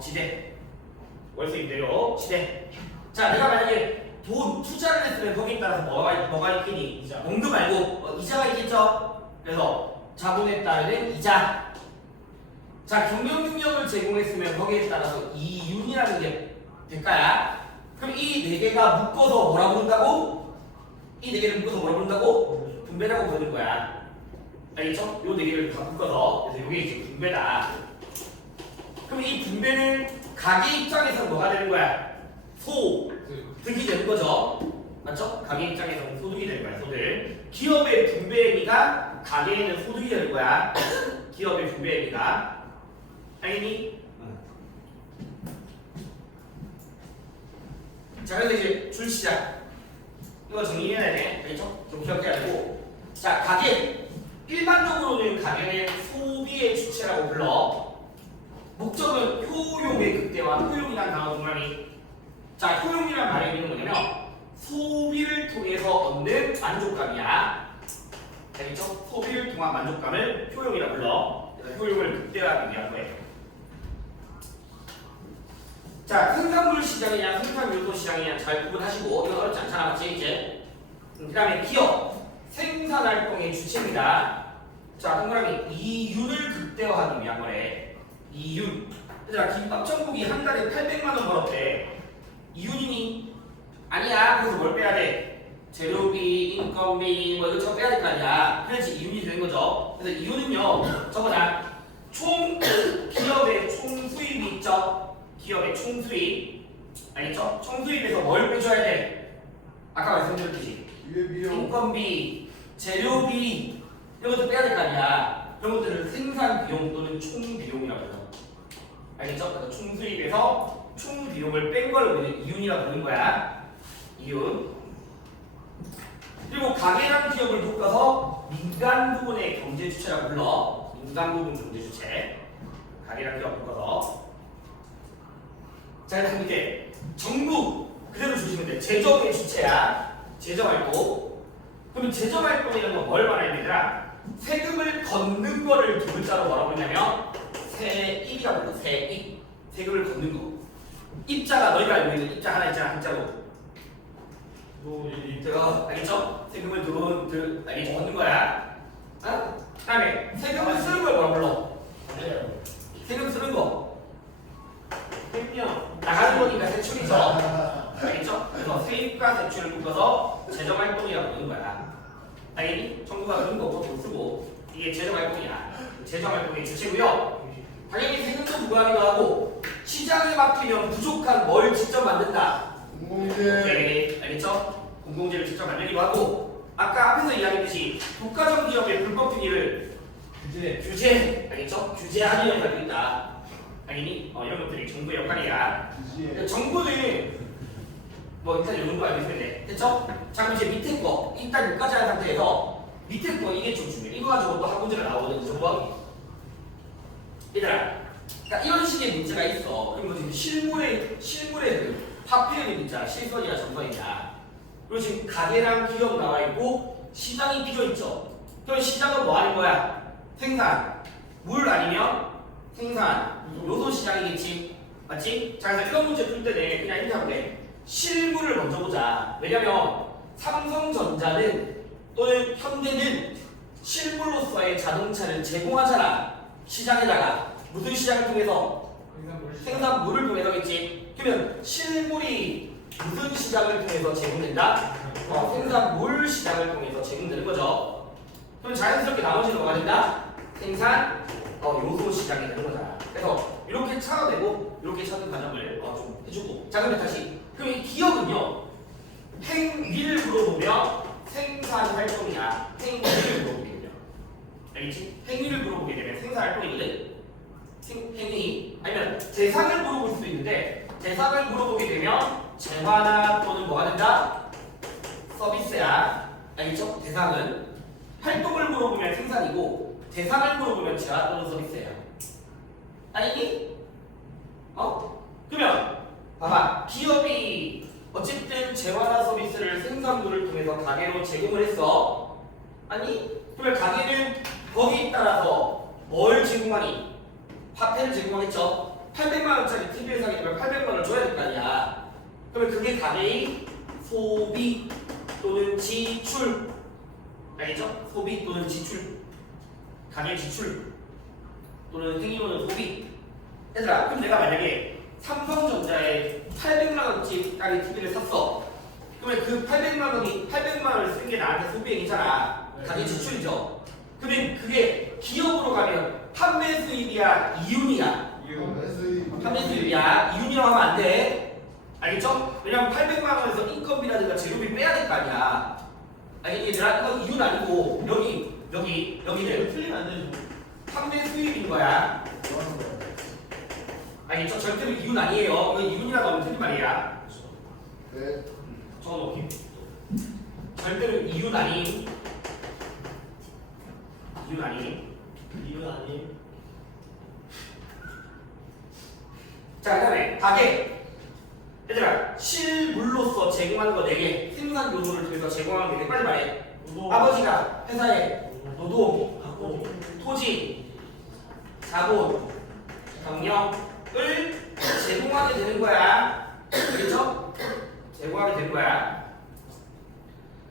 지대. 월세, 임대료, 지대. 자, 내가 만약에 돈 투자를 했으면 거기에 따라서 뭐가 있겠니? 원금 말고 이자가 있겠죠? 그래서 자본에 따르는 이자. 자, 경영 능력을 제공했으면 거기에 따라서 이윤이라는 게 대가야. 그럼 이 네 개가 묶어서 뭐라고 부른다고? 이 네 개를 묶어서 뭐라고 부른다고? 분배라고 부르는 거야. 알겠죠? 요 네 개를 다 묶어서. 그래서 이게 이제 분배다. 그럼 이 분배는 가게 입장에서 뭐가 되는 거야? 소득이 되는 거죠. 맞죠? 가게 입장에서는 소득이 되는 거야. 소득. 기업의 분배 행위가 가게에는 소득이 되는 거야. 기업의 분배 행위가. 알겠니? 자, 그래서 이제 줄 시작. 이거 정리해야 돼. 알겠죠? 좀 기억해야 되고. 자, 가게. 일반적으로는 가게는 소비의 주체라고 불러. 목적은 효용의 극대화. 효용이란 단어 동그라미. 자, 효용이란 말의 의미는 뭐냐면 소비를 통해서 얻는 만족감이야. 알겠죠? 소비를 통한 만족감을 효용이라 불러. 그래서 효용을 극대화하기 위한 거예요. 자, 생산물 시장이냐 생산요소 시장이냐 잘 구분하시고. 이건 어렵지 않잖아, 맞지 이제? 그 다음에 기업 생산활동의 주체입니다. 자, 동그라미 이윤을 극대화하기 위한 거래. 이윤. 얘들아, 김밥 천국이 한 달에 800만 원 벌었대. 이윤이니? 아니야. 그래서 뭘 빼야 돼? 재료비, 인건비 뭐 이것저것 빼야 될 거 아니야. 그래야지 이윤이 되는 거죠. 그래서 이윤은요, 저거다. 총 기업의 총 수입이 있죠. 기업의 총 수입. 알겠죠? 총 수입에서 뭘 빼줘야 돼? 아까 말씀드렸듯이 인건비, 재료비 이런 것도 빼야 될 거 아니야. 그런 것들을 생산 비용 또는 총 비용이라고 해요. 알겠죠? 그래서 총 수입에서 총 비용을 뺀 걸 우리는 이윤이라고 부르는 거야. 이윤. 그리고 가계랑 기업을 묶어서 민간 부분의 경제 주체라고 불러. 민간 부분 경제 주체. 가계랑 기업 묶어서. 자, 그다음 이제 정부 그대로 주시면 돼. 재정의 주체야. 재정활동. 그럼 재정활동이라는 건 뭘 말하는 얘들아? 세금을 걷는 거를 두 글자로 뭐라고 했냐면 세입이라고 불러. 세입. 세금을 걷는 거. 입자가 너희가 알고 있는 입자 하나 있잖아. 한자로. 제가 알겠죠? 세금을 알겠죠? 걷는 거야. 어? 그다음에 세금을 쓰는 걸 뭐라 불러? 세금 쓰는 거. 나가는 거니까 세출이죠. 알겠죠? 그래서 세입과 세출을 묶어서 재정활동이라고 부르는 거야. 당연히 정부가 그런 거고 돈 쓰고 이게 재정활동이야. 재정활동의 주체고요. 당연히 세금도 부과하기도 하고 시장에 맡기면 부족한 뭘 직접 만든다. 공공재. 네, 알겠죠? 공공재를 직접 만들기도 하고 아까 앞에서 이야기했듯이 독과점 기업의 불법 투기를 규제, 알겠죠? 규제하는 역할도 있다. 당연히 이런 것들이 정부의 역할이야. 정부는 뭐 일단 이 정도 알고 있으면 돼. 됐죠? 자 그럼 이제 밑에 거 일단 여기까지 한 상태에서 밑에 거 이게 좀 중요해. 이거 가지고 또 한 문제가 나오거든. 정부하기. 얘들아, 그러니까 이런 식의 문제가 있어. 그럼 뭐 지금 실물의 그 화폐율이 있잖아. 실선이나 정선이냐. 그리고 지금 가게랑 기업 나와 있고 시장이 비어 있죠. 그럼 시장은 뭐 하는 거야? 생산. 물 아니면 생산. 요소 시장이겠지. 맞지? 자 그래서 이런 문제 풀 때는 그냥 이렇게 하면 돼. 실물을 먼저 보자. 왜냐면 삼성전자는 또는 현대는 실물로서의 자동차를 제공하잖아. 시장에다가 무슨 시장을 통해서? 생산물을 통해서겠지. 그러면 실물이 무슨 시장을 통해서 제공된다? 생산물 시장을 통해서 제공되는 거죠. 그럼 자연스럽게 나머지는 뭐가 된다? 생산 요소 시장이 되는 거잖아. 그래서 이렇게 찾아내고 이렇게 찾는 과정을 좀 해주고. 자 그러면 다시. 그럼 이 기업은요 행위를 물어보면 생산 활동이야. 행위를 물어보게 되면 알겠지? 행위를 물어보게 되면 생산 활동이거든. 행위 아니면 대상을 물어볼 수도 있는데 대상을 물어보게 되면 재화나 또는 뭐가 된다? 서비스야. 알겠죠? 대상은 활동을 물어보면 생산이고 대상을 물어보면 재화 또는 서비스예요. 아니니? 그러면 봐봐. 기업이 어쨌든 재화나 서비스를 생산물을 통해서 가게로 제공을 했어. 아니? 그러면 가게는 거기에 따라서 뭘 제공하니? 화폐를 제공하겠죠. 800만 원짜리 TV를 사게 되면 800만 원을 줘야 될 거 아니야. 그러면 그게 가게의 소비 또는 지출. 알겠죠? 소비 또는 지출. 가게 지출 또는 행위로는 소비. 얘들아, 그럼 내가 만약에 삼성전자에 800만 원짜리 TV를 샀어. 그러면 그 800만 원을 쓴 게 나한테 소비행위잖아. 가게 지출이죠. 그러면 그게 기업으로 가면 판매 수입이야, 이윤이야. 판매 수입이야, 이윤이라고 하면 안 돼. 알겠죠? 왜냐면 800만 원에서 인건비라든가 재료비 빼야 될 거 아니야. 알겠니 얘들아? 이거 이윤 아니고 여기는 틀리면 안 되죠. 판매 수입인 거야. 알겠죠? 절대로 이윤 아니에요. 이거 이윤이라고 하면 틀린 말이야. 네. 적어놓기. 절대로 이윤 아님. 이윤 아님. 이건 아님. 자, 그 다음에 가게. 얘들아, 실물로서 제공하는 거 4개. 생산 요소를 통해서 제공하는 거 4개. 빨리 말해. 아버지가 회사에 노동, 토지, 자본, 경력을 제공하게 되는 거야. 알겠죠? 제공하게 되는 거야.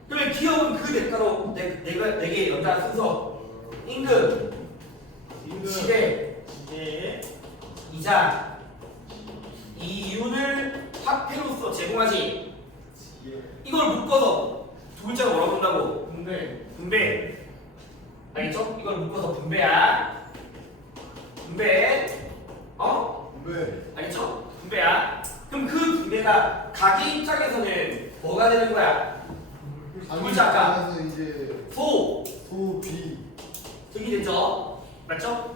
그러면 기업은 그 대가로 내게 연단 순서, 임금, 지배, 이자, 이윤을 화폐로서 제공하지. 이걸 묶어서 두 글자로 뭐라고 한다고? 분배. 알겠죠? 이걸 묶어서 분배야. 분배. 네. 알겠죠? 분배야. 그럼 그 분배가 가게 입장에서는 뭐가 되는 거야? 글자 아까 그래서 이제 소득이 되죠? 맞죠?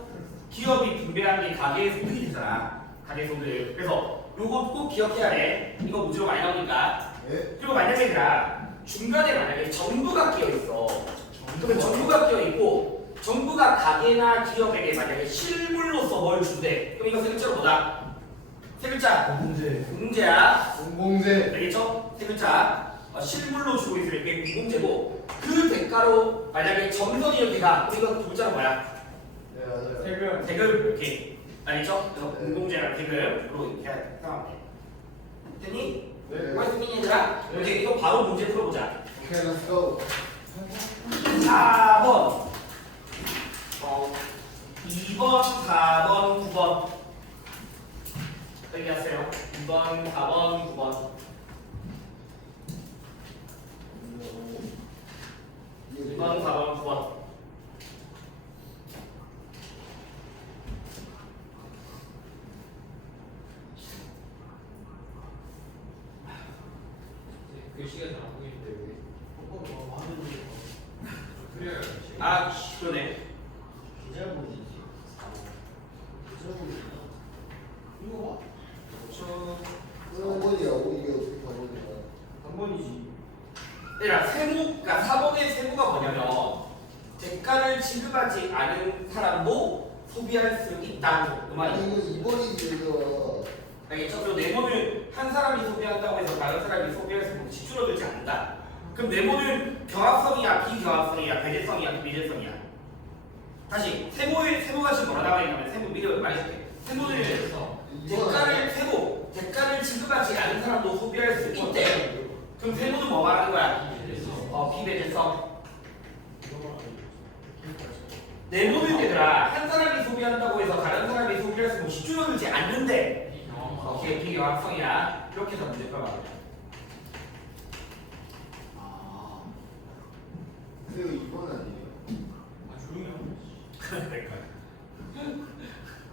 기업이 분배한 게 가게의 소득이 되잖아. 가게 소득. 그래서 요거 꼭 기억해야 돼. 이거 문제로 많이 나오니까. 네. 그리고 만약에 얘들아 중간에 만약에 정부가 끼어 있어. 그러면 정부가 끼어 있고 정부가 가게나 기업에게 만약에 실물로서 뭘 준대. 그럼 이거 세 글자로 뭐다? 세 글자. 공공재. 공공재야. 공공재. 알겠죠? 세 글자. 실물로 주고 있으면 이게 공공재고 그 대가로 만약에 점선이 이렇게 가. 그럼 이거 두 글자로 뭐야? 네 맞아요. 세금. 대금 이렇게. 알겠죠? 그래서 공공재랑 대금으로 이렇게 생각하면 돼. 됐니? 네. 됐니 얘들아? 오케이 이거 바로 문제 풀어보자. 오케이 let's go. 4번 2번, 4번, 9번 여기 하세요. 2번, 4번, 9번 2번, 4번, 9번 글씨가 잘 안 보이는데 왜? 그래요. 아 그러네. 기자분이지. 기자분이야. 이거 봐. 한 번이야. 이게 어떻게 한 번이야? 한 번이지. 얘들아 세모가 4번의 세모가 뭐냐면 대가를 지급하지 않은 사람도 소비할 수 있다는 그 말이야. 이거 2번이지 이거. 알겠죠? 그리고 네모는 한 사람이 소비한다고 해서 다른 사람이 소비할 수 없이 줄어들지 않는다. 그럼 네모는 병합성이야, 비병합성이야, 배제성이야, 비배제성이야. 다시 세모가 지금 뭐라 나와 있냐면 세모 미리 말해줄게. 세모는 대가를 지급하지 않은 사람도 소비할 수 있대. 그럼 세모는 뭐 말하는 거야? 비배제성. 네모는 얘들아 한 사람이 소비한다고 해서 다른 사람이 소비할 수 없이 줄어들지 않는데. 오케이, 비교합성이야. 이렇게 해서 문제 풀어봐요. 근데 이거 2번 아니에요? 아 조용히 하고.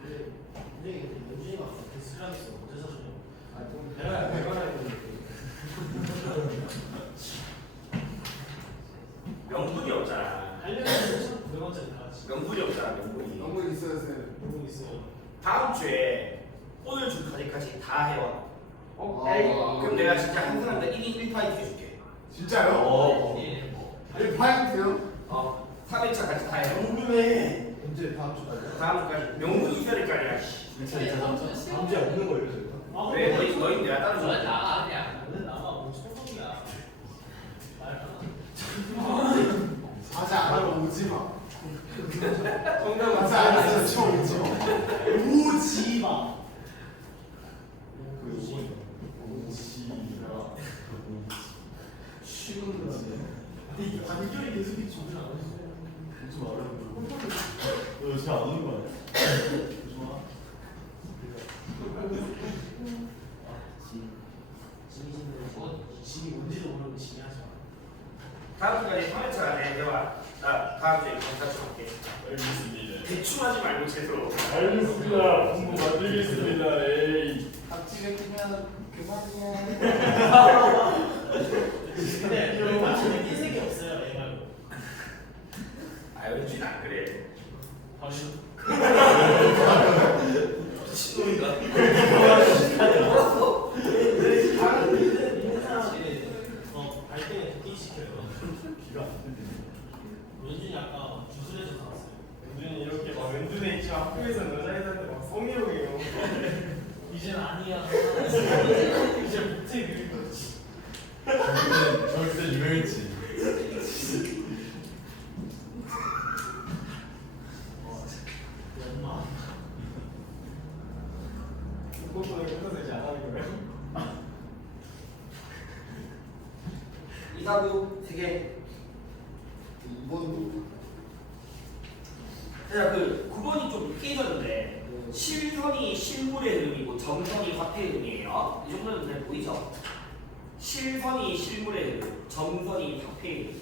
근데 연준이가 데스라했어 어제 사주냐? 좀 내가 했는데. 명분이 없잖아. 하려면 1,900원짜리 나왔지. 명분이 없잖아, 명분이. 한번 있어야 돼. 너무 있어요. 다음 주에 오늘 준 과제까지 다 해와. 그럼 아. 내가 진짜 한 사람당 1인 1파이트 해줄게. 진짜요? 예. 1파이트요? 3회차까지 다 해. 궁금해. 언제 다음 주까지? 다음 주까지. 명분이 있어야 될 거 아니야. 씨. 다음 주에 없는 거예요, 저희가? 아, 왜? 너희 내가 따로 줘. 나가냐? 너는 나가 뭐 청소이야. 말하나? 아직 안 하면 오지 마. 정답은 아직 안 하면 쳐 오지 마. 오지 마. 쉬운 거지. 근데 이 관절이 계속 이 조준 안 하지. 오지 마라. 너 요새 안 오는 거 아니야? 오지 마. 짐이 뭔지도 모르는 짐이 하지 마. 다음 주까지 3회차가 돼. 해와. 나 다음 주에 검사 좀 할게. 알겠습니다. 대충 하지 말고 제대로. 알겠습니다. 공부 만들겠습니다. 에이. 박지가 끼면 그만이야. 근데 이거 맞추는 흰색이 없어요, 얘 말고. 연준이 안 그래. 아니. 신놈인가? 몰랐어. 있는 사람들이 발등에 도끼 시켜요. 기가 안 연준이 아까 주술에서 나왔어요. 연준이 이렇게 막 연준에 있지 학교에서 여자애들한테 막 성희롱해요. 이제는 아니야. 이제 못해 그리고. 저 그때 유명했지. 엄마. 그것도 끝나서 이제 안 하는 거예요? 이사부 3개. 2번도. 그 9번이 좀 깨졌는데 실선이 실물의 흐름이고 점선이 화폐의 흐름이에요. 이 정도는 그냥 보이죠? 실선이 실물의 흐름, 점선이 화폐의 흐름.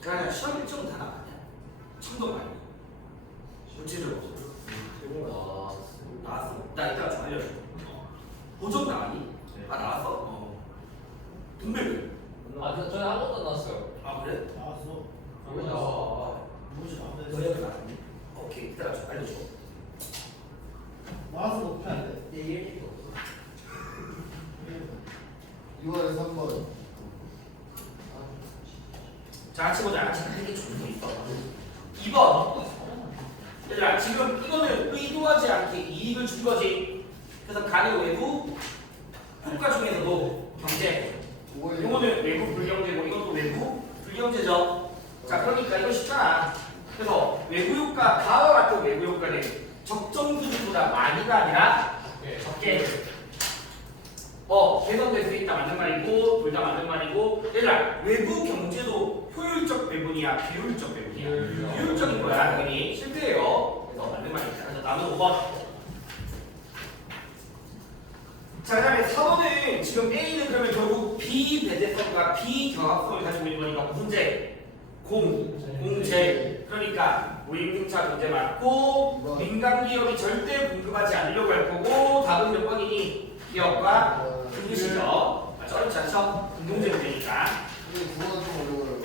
그러니까 시험 일정은 다 나왔냐? 참도 많이. 구체적으로 나왔어. 나 이따가 좀 알려줘. 보정 나왔니? 아 나왔어? 등백은? 저는 아무것도 안 나왔어요. 아 그래? 나왔어. 왜 나와? 누구지 나왔는데. 너희가 나왔니? 오케이 이따가 좀 알려줘. 나왔어. 자, 같이 보자. 같이 할게 좀더 있어. 2번. 얘들아, 지금 이거는 의도하지 않게 이익을 준 거지. 그래서 가는 외부 효과 중에서도 경제. 이거는 외부 불경제고 이것도 외부 불경제죠. 자, 그러니까 이거 쉽잖아. 그래서 외부 효과, 다와 같은 외부 효과는 적정 수준보다 많이가 아니라 적게 개선될 수 있다 맞는 말이고 둘 다 맞는 말이고. 얘들아, 외부 경제도 효율적 배분이야 비효율적 배분이야? 효율적인 거야. 당연히 실패예요. 그래서 맞는 말이다. 그래서 남은 5번. 자, 그 다음에 4번은 지금 A는 그러면 결국 비배제성과 비경합성을 가지고 있는 거니까 무슨 제? 공제. 그러니까 무임승차 공제 맞고 민간 기업이 절대 공급하지 않으려고 할 거고 답은 몇 번이니? 기업과 금융시죠. 어렵지 않죠? 공동제 문제니까. 근데 9번 좀 어려워요.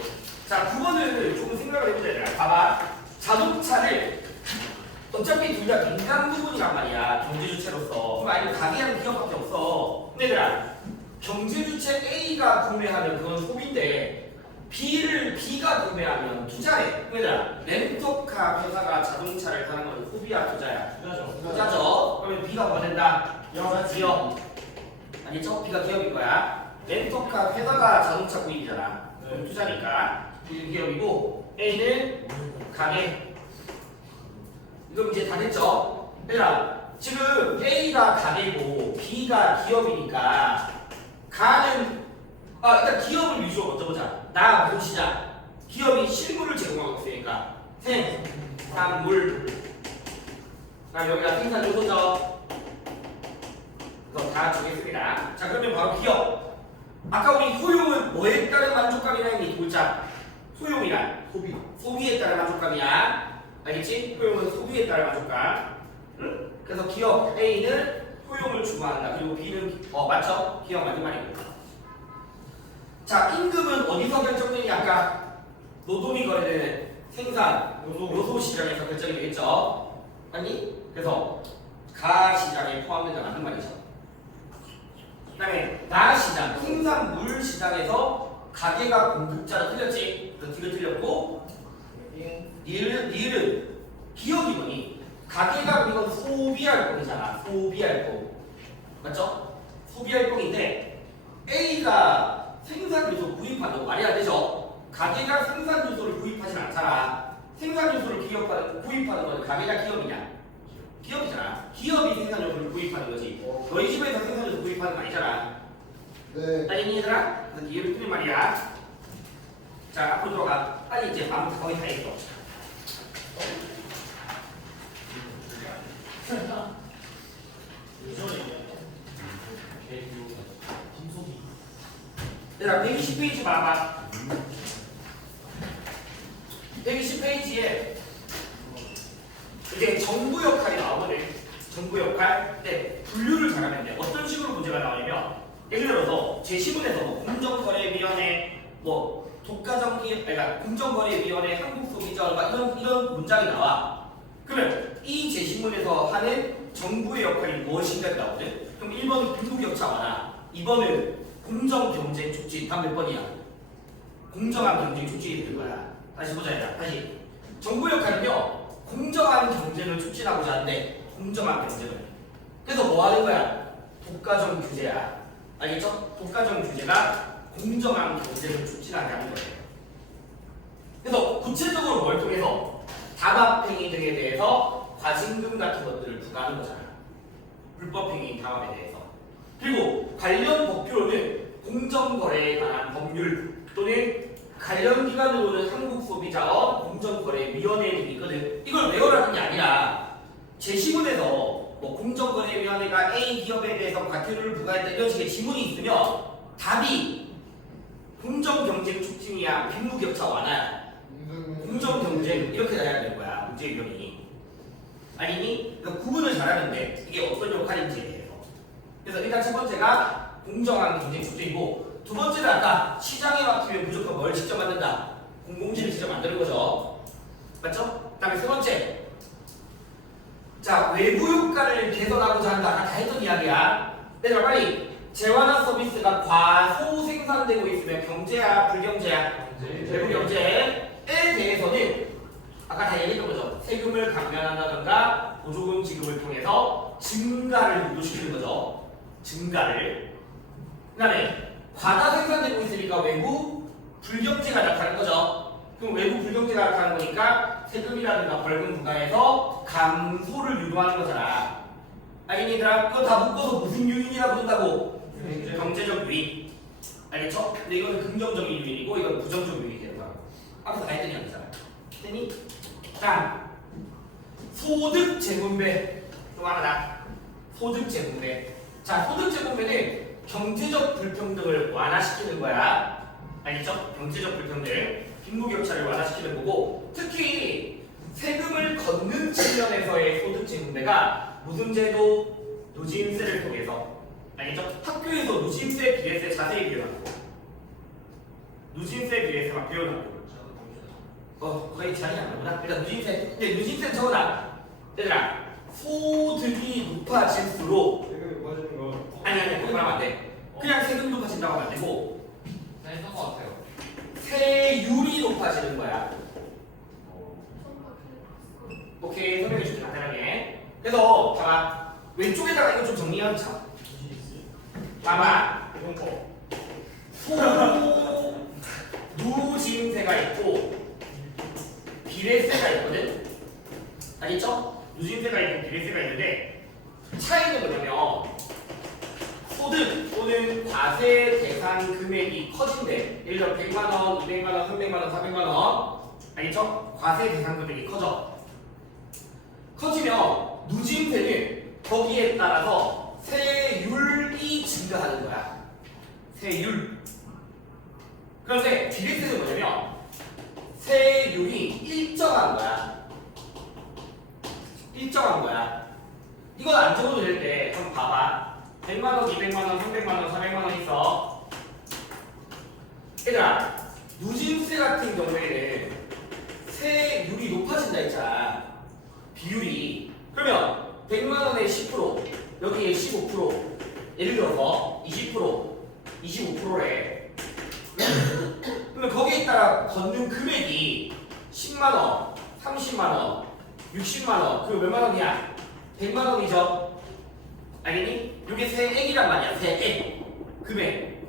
자, 9번을 조금 생각을 해보자. 얘들아. 봐봐. 자동차를 어차피 둘 다 민간 부분이란 말이야. 경제주체로서. 그럼 아니면 가게하는 기업밖에 없어. 근데 얘들아, 경제주체 A가 구매하면 그건 소비인데 B가 구매하면 투자래. 얘들아, 렌터카 회사가 자동차를 타는 건 소비야 투자야? 투자죠. 그러면 B가 뭐가 된다? 기업. 아니죠? B가 기업일 거야. 렌터카 회사가 자동차 구입이잖아. 그럼 투자니까 기업이고 A는 가게. 이거 이제 다 됐죠? 얘들아, 지금 A가 가게고 B가 기업이니까 가는 일단 기업을 위주로 먼저 보자. 나 보시자. 기업이 실물을 제공하고 있으니까 생산물. 그럼 여기가 생산 요소죠. 그래서 다 주겠습니다. 자, 그러면 바로 기업. 아까 우리 효용은 뭐에 따른 만족감이라 했니? 돌자. 소용이란 소비에 따른 만족감이야. 알겠지? 효용은 소비에 따른 만족감. 응? 그래서 기업 A는 효용을 추구한다. 그리고 B는 맞죠? 기업 맞는 말이고. 자, 임금은 어디서 결정되니? 아까 노동이 거래되는 생산 요소 시장에서 결정이 되겠죠. 아니? 그래서 가 시장에 포함된다 맞는 말이죠. 그다음에 나 시장, 생산물 시장에서 가게가 공급자로 틀렸지. 그래서 뒤로 틀렸고 니은 기업이 뭐니? 가게가 이건 소비활동이잖아. 소비활동 맞죠? 소비활동인데 A가 생산 요소 구입한다고 말이 안 되죠. 가게가 생산 요소를 구입하진 않잖아. 생산 요소를 구입하는 건 가게가 기업이냐? 기업이잖아. 기업이 생산 요소를 구입하는 거지. 너희 집에서 생산 요소 구입하는 거 아니잖아. 네. 아니 얘들아? 그래서 이해를 틀린 말이야. 자, 앞으로 들어가. 빨리 이제 마무리 거의 다 했어. 얘들아, 120페이지 봐봐. 120페이지에 이제 정부 역할이 나오거든. 정부 역할. 근데 분류를 잘하면 돼. 어떤 식으로 문제가 나오냐면 예를 들어서 제시문에서 공정거래위원회 독과점기업, 그러니까 공정거래위원회 한국소비자 막 이런 문장이 나와. 그러면 이 제시문에서 하는 정부의 역할이 무엇인가 나오거든. 그럼 1번은 빈부격차 완화, 2번은 공정경쟁 촉진. 다음 몇 번이야? 공정한 경쟁 촉진이 되는 거야. 다시 보자. 얘들아. 다시. 정부 역할은요, 공정한 경쟁을 촉진하고자 하는데 공정한 경쟁을. 그래서 뭐 하는 거야? 독과점 규제야. 알겠죠? 독과점 규제가 공정한 경쟁을 촉진하게 하는 거예요. 그래서 구체적으로 뭘 통해서 담합행위 등에 대해서 과징금 같은 것들을 부과하는 거잖아. 불법행위 담합에 대해서. 그리고 관련 법규로는 공정거래에 관한 법률 또는 관련 기관으로는 한국소비자원 공정거래위원회 등이 있거든. 이걸 외워라는 게 아니라 제시문에서 공정거래위원회가 A 기업에 대해서 과태료를 부과했다 이런 식의 지문이 있으면 답이 공정경쟁 촉진이야, 빈부격차 완화야, 공정경쟁 이렇게 돼야 되는 거야. 문제 유형이. 아니니? 그러니까 구분을 잘하면 돼. 이게 어떤 역할인지에 대해서. 그래서 일단 첫 번째가 공정한 경쟁 촉진이고, 두 번째는 아까 시장에 맡기면 무조건 뭘 직접 만든다? 공공지를 직접 만드는 거죠. 맞죠? 그 다음에 세 번째, 자, 외부 효과를 개선하고자 한다. 아까 다 했던 이야기야. 얘들아, 빨리 재화나 서비스가 과소 생산되고 있으면 경제야 불경제야? 외부 경제에 대해서는 아까 다 얘기했던 거죠. 세금을 감면한다던가 보조금 지급을 통해서 증가를 유도시키는 거죠. 증가를. 그 다음에 과다 생산되고 있으니까 외부 불경제가 나타나는 거죠. 그럼 외부 불경제가 나타나는 거니까 세금이라든가 벌금 부과에서 감소를 유도하는 거잖아. 알겠니 얘들아? 그거 다 묶어서 무슨 요인이라 부른다고? 경제적 요인. 알겠죠? 근데 이거는 긍정적인 요인이고 이건 부정적 요인이 되는 거야. 앞에서 다 했더니 아니잖아. 했더니? 자, 소득 재분배 또 하나다. 소득 재분배. 자, 소득 재분배는 경제적 불평등을 완화시키는 거야. 알겠죠? 경제적 불평등, 빈부격차를 완화시키는 거고, 특히 세금을 걷는 측면에서의 소득 재분배가 무슨 제도? 누진세를 통해서. 알겠죠? 학교에서 누진세, 비례세 자세히 배워놨고, 누진세, 비례세 막 배워놨고. 거의 자리 안 나구나. 일단 누진세. 근데 누진세 적어놔. 얘들아, 소득이 높아질수록 세금이 빠지는 거. 아니 그거 말하면 안 돼. 그냥 세금 높아진다고 하면 안 되고 네, 했던 것 같아요. 세율이 높아지는 거야. 오케이, 설명해 줄게 간단하게. 그래서 봐봐, 왼쪽에다가 이거 좀 정리하면 참. 봐봐, 누진세가 있고 비례세가 있거든. 알겠죠? 누진세가 있고 비례세가 있는데 차이는 뭐냐면 소득 또는 과세 대상 금액이 커진대. 예를 들어 100만원, 200만원, 300만원, 400만원. 알겠죠? 과세 대상 금액이 커져. 커지면 누진세는 거기에 따라서 세율이 증가하는 거야. 세율. 그런데 비례세는 뭐냐면 세율이 일정한 거야. 일정한 거야. 이건 안 적어도 될 때 한번 봐봐. 100만원, 200만원, 300만원, 400만원 있어. 얘들아, 누진세 같은 경우에는 세율이 높아진다 했잖아. 비율이. 그러면 100만원에 10%, 여기에 15%, 예를 들어서 20%, 25%래. 그러면 거기에 따라 걷는 금액이 10만원, 30만원, 60만원, 그리고 몇만 원이야? 100만 원이죠. 알겠니? 이게 세액이란 말이야. 세액. 금액.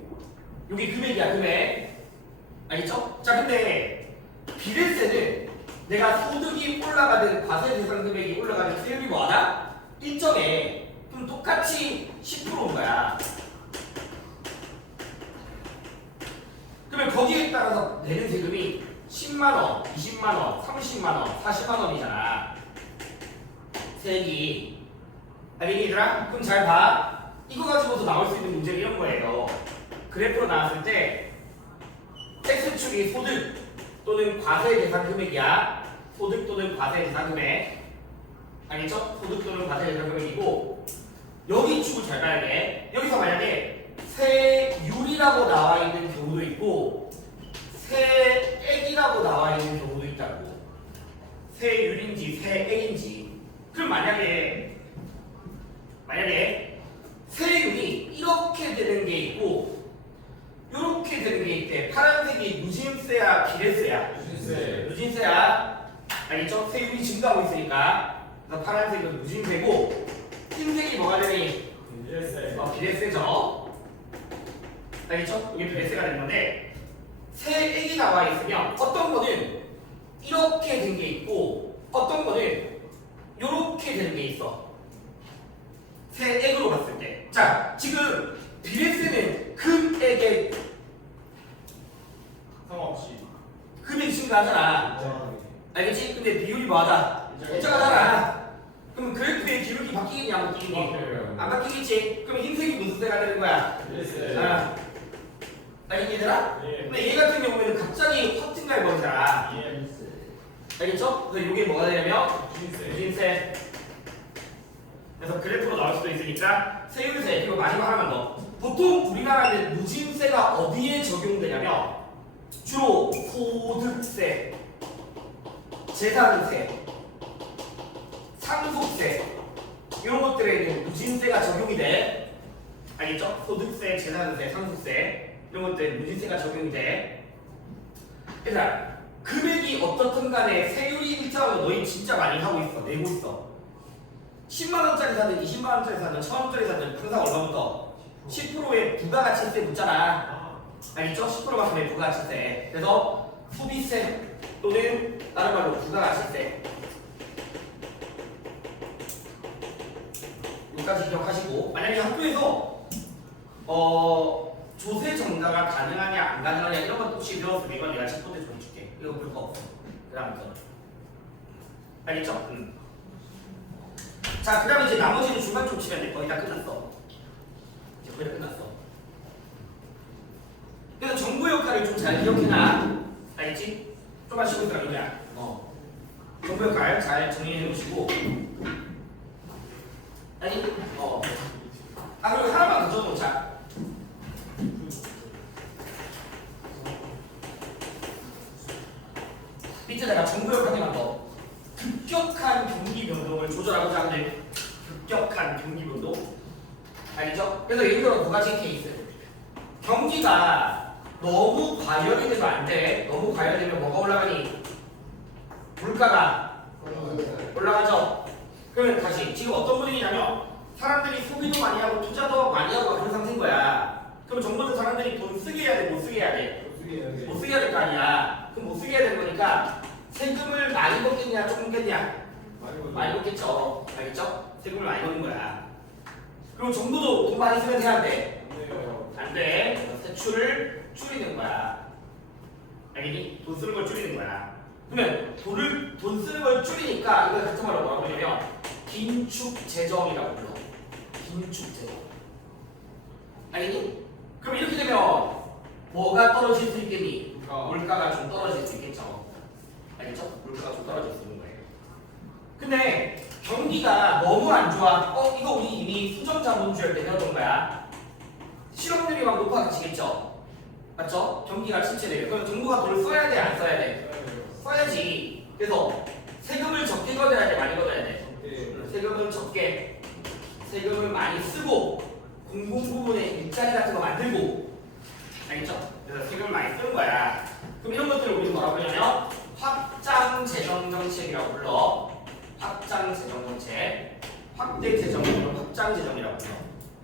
이게 금액이야. 금액. 알겠죠? 자, 근데 비례세는 내가 소득이 올라가든 과세 대상 금액이 올라가든 세율이 뭐하다? 일정해. 그럼 똑같이 10%인 거야. 그러면 거기에 따라서 내는 세금이 10만원, 20만원, 30만원, 40만원이잖아. 세액이. 알겠니 얘들아? 그럼 잘 봐. 이거 가지고도 나올 수 있는 문제는 이런 거예요. 그래프로 나왔을 때 X축이 소득 또는 과세 대상 금액이야. 소득 또는 과세 대상 금액. 알겠죠? 소득 또는 과세 대상 금액이고, 여기 축을 잘 봐야 돼. 여기서 만약에 세율이라고 나와 있는 경우도 있고 세액이라고 나와 있는 경우도 있다고. 세율인지 세액인지. 그럼 만약에 세율이 이렇게 되는 게 있고 이렇게 되는 게 있대. 파란색이 누진세야 비례세야? 누진세야. 알겠죠? 세율이 증가하고 있으니까. 그래서 파란색은 누진세고 흰색이 뭐가 되니? 비례세죠. 알겠죠? 이게 비례세가 되는 건데, 세액이 나와 있으면 어떤 거는 이렇게 된 게 있고 어떤 거는 이렇게 되는 게 있어. 세액으로 봤을 때. 자, 지금 비례세는 금액의 상관없이. 금액이 증가하잖아. 알겠지? 근데 비율이 뭐하다? 일정하잖아. 그럼 그래프의 기울기 바뀌겠냐 안 바뀌겠니? 안 바뀌겠지? 그럼 흰색이 무슨 세가 되는 거야? 아, 알겠니 얘들아? 근데 얘 같은 경우에는 갑자기 확 증가해버리잖아. 알겠죠? 그래서 이게 뭐가 되냐면 누진세. 그래서 그래프로 나올 수도 있으니까 세율세. 그리고 마지막 하나만 더. 보통 우리나라는 누진세가 어디에 적용되냐면 주로 소득세, 재산세, 상속세 이런 것들에 있는 누진세가 적용이 돼. 알겠죠? 소득세, 재산세, 상속세 이런 것들 누진세가 적용이 돼. 얘들아, 금액이 어떻든 간에 세율이 일정하고 너희 진짜 많이 하고 있어. 내고 있어. 10만 원짜리 사든 20만 원짜리 사든 1000만 원짜리 사든 항상 얼마부터 10%의 부가가치세 묻잖아. 알겠죠? 10%만큼의 부가가치세. 그래서 소비세 또는 다른 말로 부가가치세 여기까지 기억하시고, 만약에 학교에서 조세 전가가 가능하냐 안 가능하냐 이런 것 혹시 배웠으면 이건 내가 10% 정해줄게. 이거 볼 거 없어. 그 다음부터 알겠죠? 자, 그 다음에 이제 나머지는 중간 좀 치면 돼. 거의 다 끝났어. 이제 거의 다 끝났어. 그래서 정보 역할을 좀 잘 기억해놔. 알겠지? 좀만 쉬고 있으라 그냥. 정보 역할 잘 정리해 놓으시고. 아니, 그리고 하나만 더 적어놓자. 밑에 내가 정보 역할만 더. 급격한 경기 변동을 조절하고자 하는 급격한 경기 변동. 알겠죠? 그래서 예를 들어 두 가지 케이스. 경기가 너무 과열이 되면 안 돼. 너무 과열되면 뭐가 올라가니? 물가가 올라가죠. 그러면 다시 지금 어떤 분위기냐면 사람들이 소비도 많이 하고 투자도 많이 하고 그런 상태인 거야. 그럼 정부는 사람들이 돈 쓰게 해야 돼, 못 쓰게 해야 돼? 못 쓰게 해야 될 거 아니야. 그럼 못 쓰게 해야 되는 거니까 세금을 많이 걷겠냐 조금 걷겠냐? 많이 걷겠죠. 알겠죠? 세금을 많이 걷는 거야. 그리고 정부도 돈 많이 쓰면 돼야 돼? 안 돼. 세출을 줄이는 거야. 알겠니? 돈 쓰는 걸 줄이는 거야. 그러면 돈 쓰는 걸 줄이니까 이걸 같은 말로 뭐라고 하냐면 긴축 재정이라고 불러. 긴축 재정. 알겠니? 그럼 이렇게 되면 뭐가 떨어질 수 있겠니? 물가가 좀 떨어질 수 있겠죠. 알겠죠? 물가가 좀 떨어질 수 있는 거예요. 근데 경기가 너무 안 좋아. 이거 우리 이미 수정자본주의 때 배웠던 거야. 실업률이 막 높아지겠죠. 맞죠? 경기가 침체돼요. 그럼 정부가 돈을 써야 돼, 안 써야 돼? 써야지. 그래서 세금을 적게 걷어야 돼, 많이 걷어야 돼? 세금은 적게, 세금을 많이 쓰고 공공부문에 일자리 같은 거 만들고. 알겠죠? 그래서 세금을 많이 쓰는 거야. 그럼 이런 것들을 우리 뭐라고 하냐면 확장 재정 정책이라고 불러. 확장 재정 정책, 확대 재정을 확장 재정이라고 불러.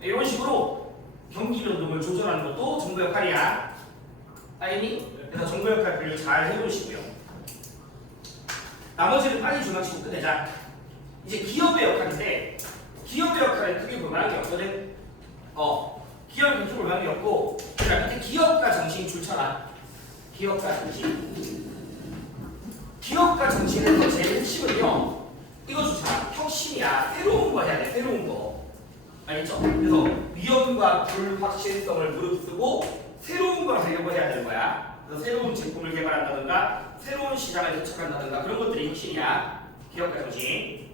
이런 식으로 경기 변동을 조절하는 것도 정부 역할이야. 알겠니? 그래서 정부 역할 분류 잘 해놓으시고요. 나머지는 빨리 중간치고 끝내자. 이제 기업의 역할인데 기업의 역할을 크게 볼 만한 게 없거든. 기업을 크게 볼 만한 게 없고, 그다음 밑에 기업가 정신이 줄쳐라. 기업가 정신. 기업가 정신에서 제일 핵심은요. 이거 좋잖아. 혁신이야. 새로운 거 해야 돼. 새로운 거. 알겠죠? 그래서 위험과 불확실성을 무릅쓰고 새로운 걸 하려고 해야 되는 거야. 그래서 새로운 제품을 개발한다든가 새로운 시장을 개척한다든가 그런 것들이 혁신이야. 기업가 정신.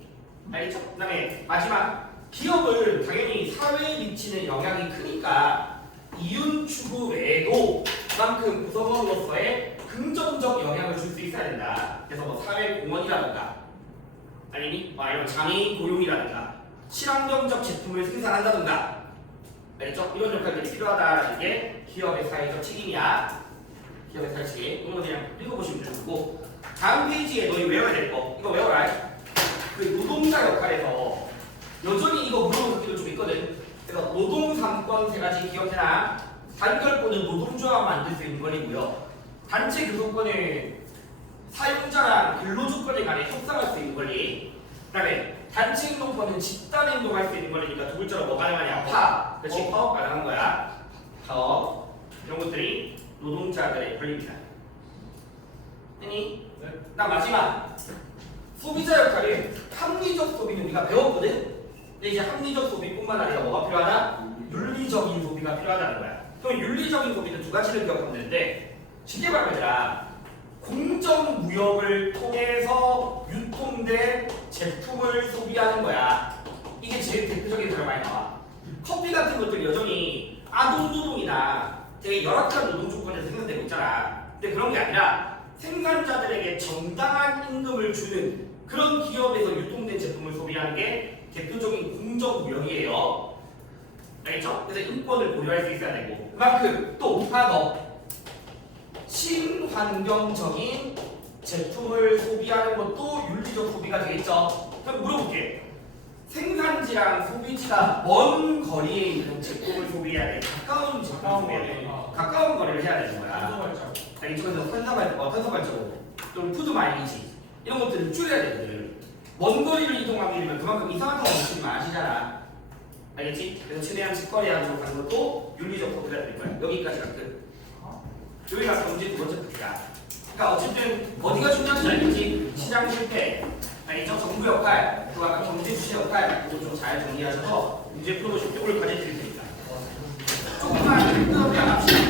알겠죠? 그 다음에 마지막, 기업을 당연히 사회에 미치는 영향이 크니까 이윤 추구 외에도 그만큼 구성원으로서의 긍정적 영향을 줄 수 있어야 된다. 그래서 뭐 사회 공헌이라든가 아니니 이런 장애인 고용이라든가 친환경적 제품을 생산한다든가, 알겠죠? 이런 역할들이 필요하다라는 게 기업의 사회적 책임이야. 기업의 사회적 책임. 이거 그냥 읽어보시면 되고, 다음 페이지에 너희 외워야 될 거, 이거 외워라. 그 노동자 역할에서 여전히 이거 물어보기도 좀 있거든. 그래서 노동 3권 3가지 기억해놔. 단결권은 노동조합 만들 수 있는 권리고요. 단체 교섭권은 사용자랑 근로조건에 관해 협상할 수 있는 권리. 그 다음에 단체 행동권은 집단 행동할 수 있는 권리니까 두 글자로 뭐 가능하냐? 파업. 그렇지? 파업 가능한 거야. 파업. 이런 것들이 노동자들의 권리입니다. 됐니? 네. 나 마지막. 소비자 역할은 합리적 소비는 우리가 배웠거든? 근데 이제 합리적 소비뿐만 아니라 뭐가 필요하다? 윤리적인 소비가 필요하다는 거야. 그럼 윤리적인 소비는 두 가지를 기억하면 되는데, 쉽게 말하면 공정무역을 통해서 유통된 제품을 소비하는 거야. 이게 제일 대표적인 사례가 많이 나와. 커피 같은 것들 여전히 아동노동이나 되게 열악한 노동 조건에서 생산되고 있잖아. 근데 그런 게 아니라 생산자들에게 정당한 임금을 주는 그런 기업에서 유통된 제품을 소비하는 게 대표적인 공정무역이에요. 알겠죠? 그래서 인권을 고려할 수 있어야 되고 그만큼 또 하나 더 친환경적인 제품을 소비하는 것도 윤리적 소비가 되겠죠? 그럼 물어볼게. 생산지랑 소비지가 먼 거리에 있는 제품을 소비해야 돼? 가까운 제품을 소비해야 돼? 가까운 거리를 해야 되는 거야. 자, 이쪽에서 탄소발자국 또는 푸드 마일리지 이런 것들을 줄여야 되거든. 먼 거리를 이동하게 되면 그만큼 이상한 거 없이 마시잖아. 알겠지? 그래서 최대한 직거리하고 가는 것도 윤리적 소비가 될 거야. 여기까지가 끝. 여기가 경제 두 번째 파트야. 그러니까 어쨌든 어디가 중요한지 알겠지? 시장 실패, 알겠죠? 정부 역할, 또 아까 경제 주체 역할 이거 좀 잘 정리하셔서 문제 풀어보실 때 오늘 과제 드릴 테니까 조금만 끝나면 합시다.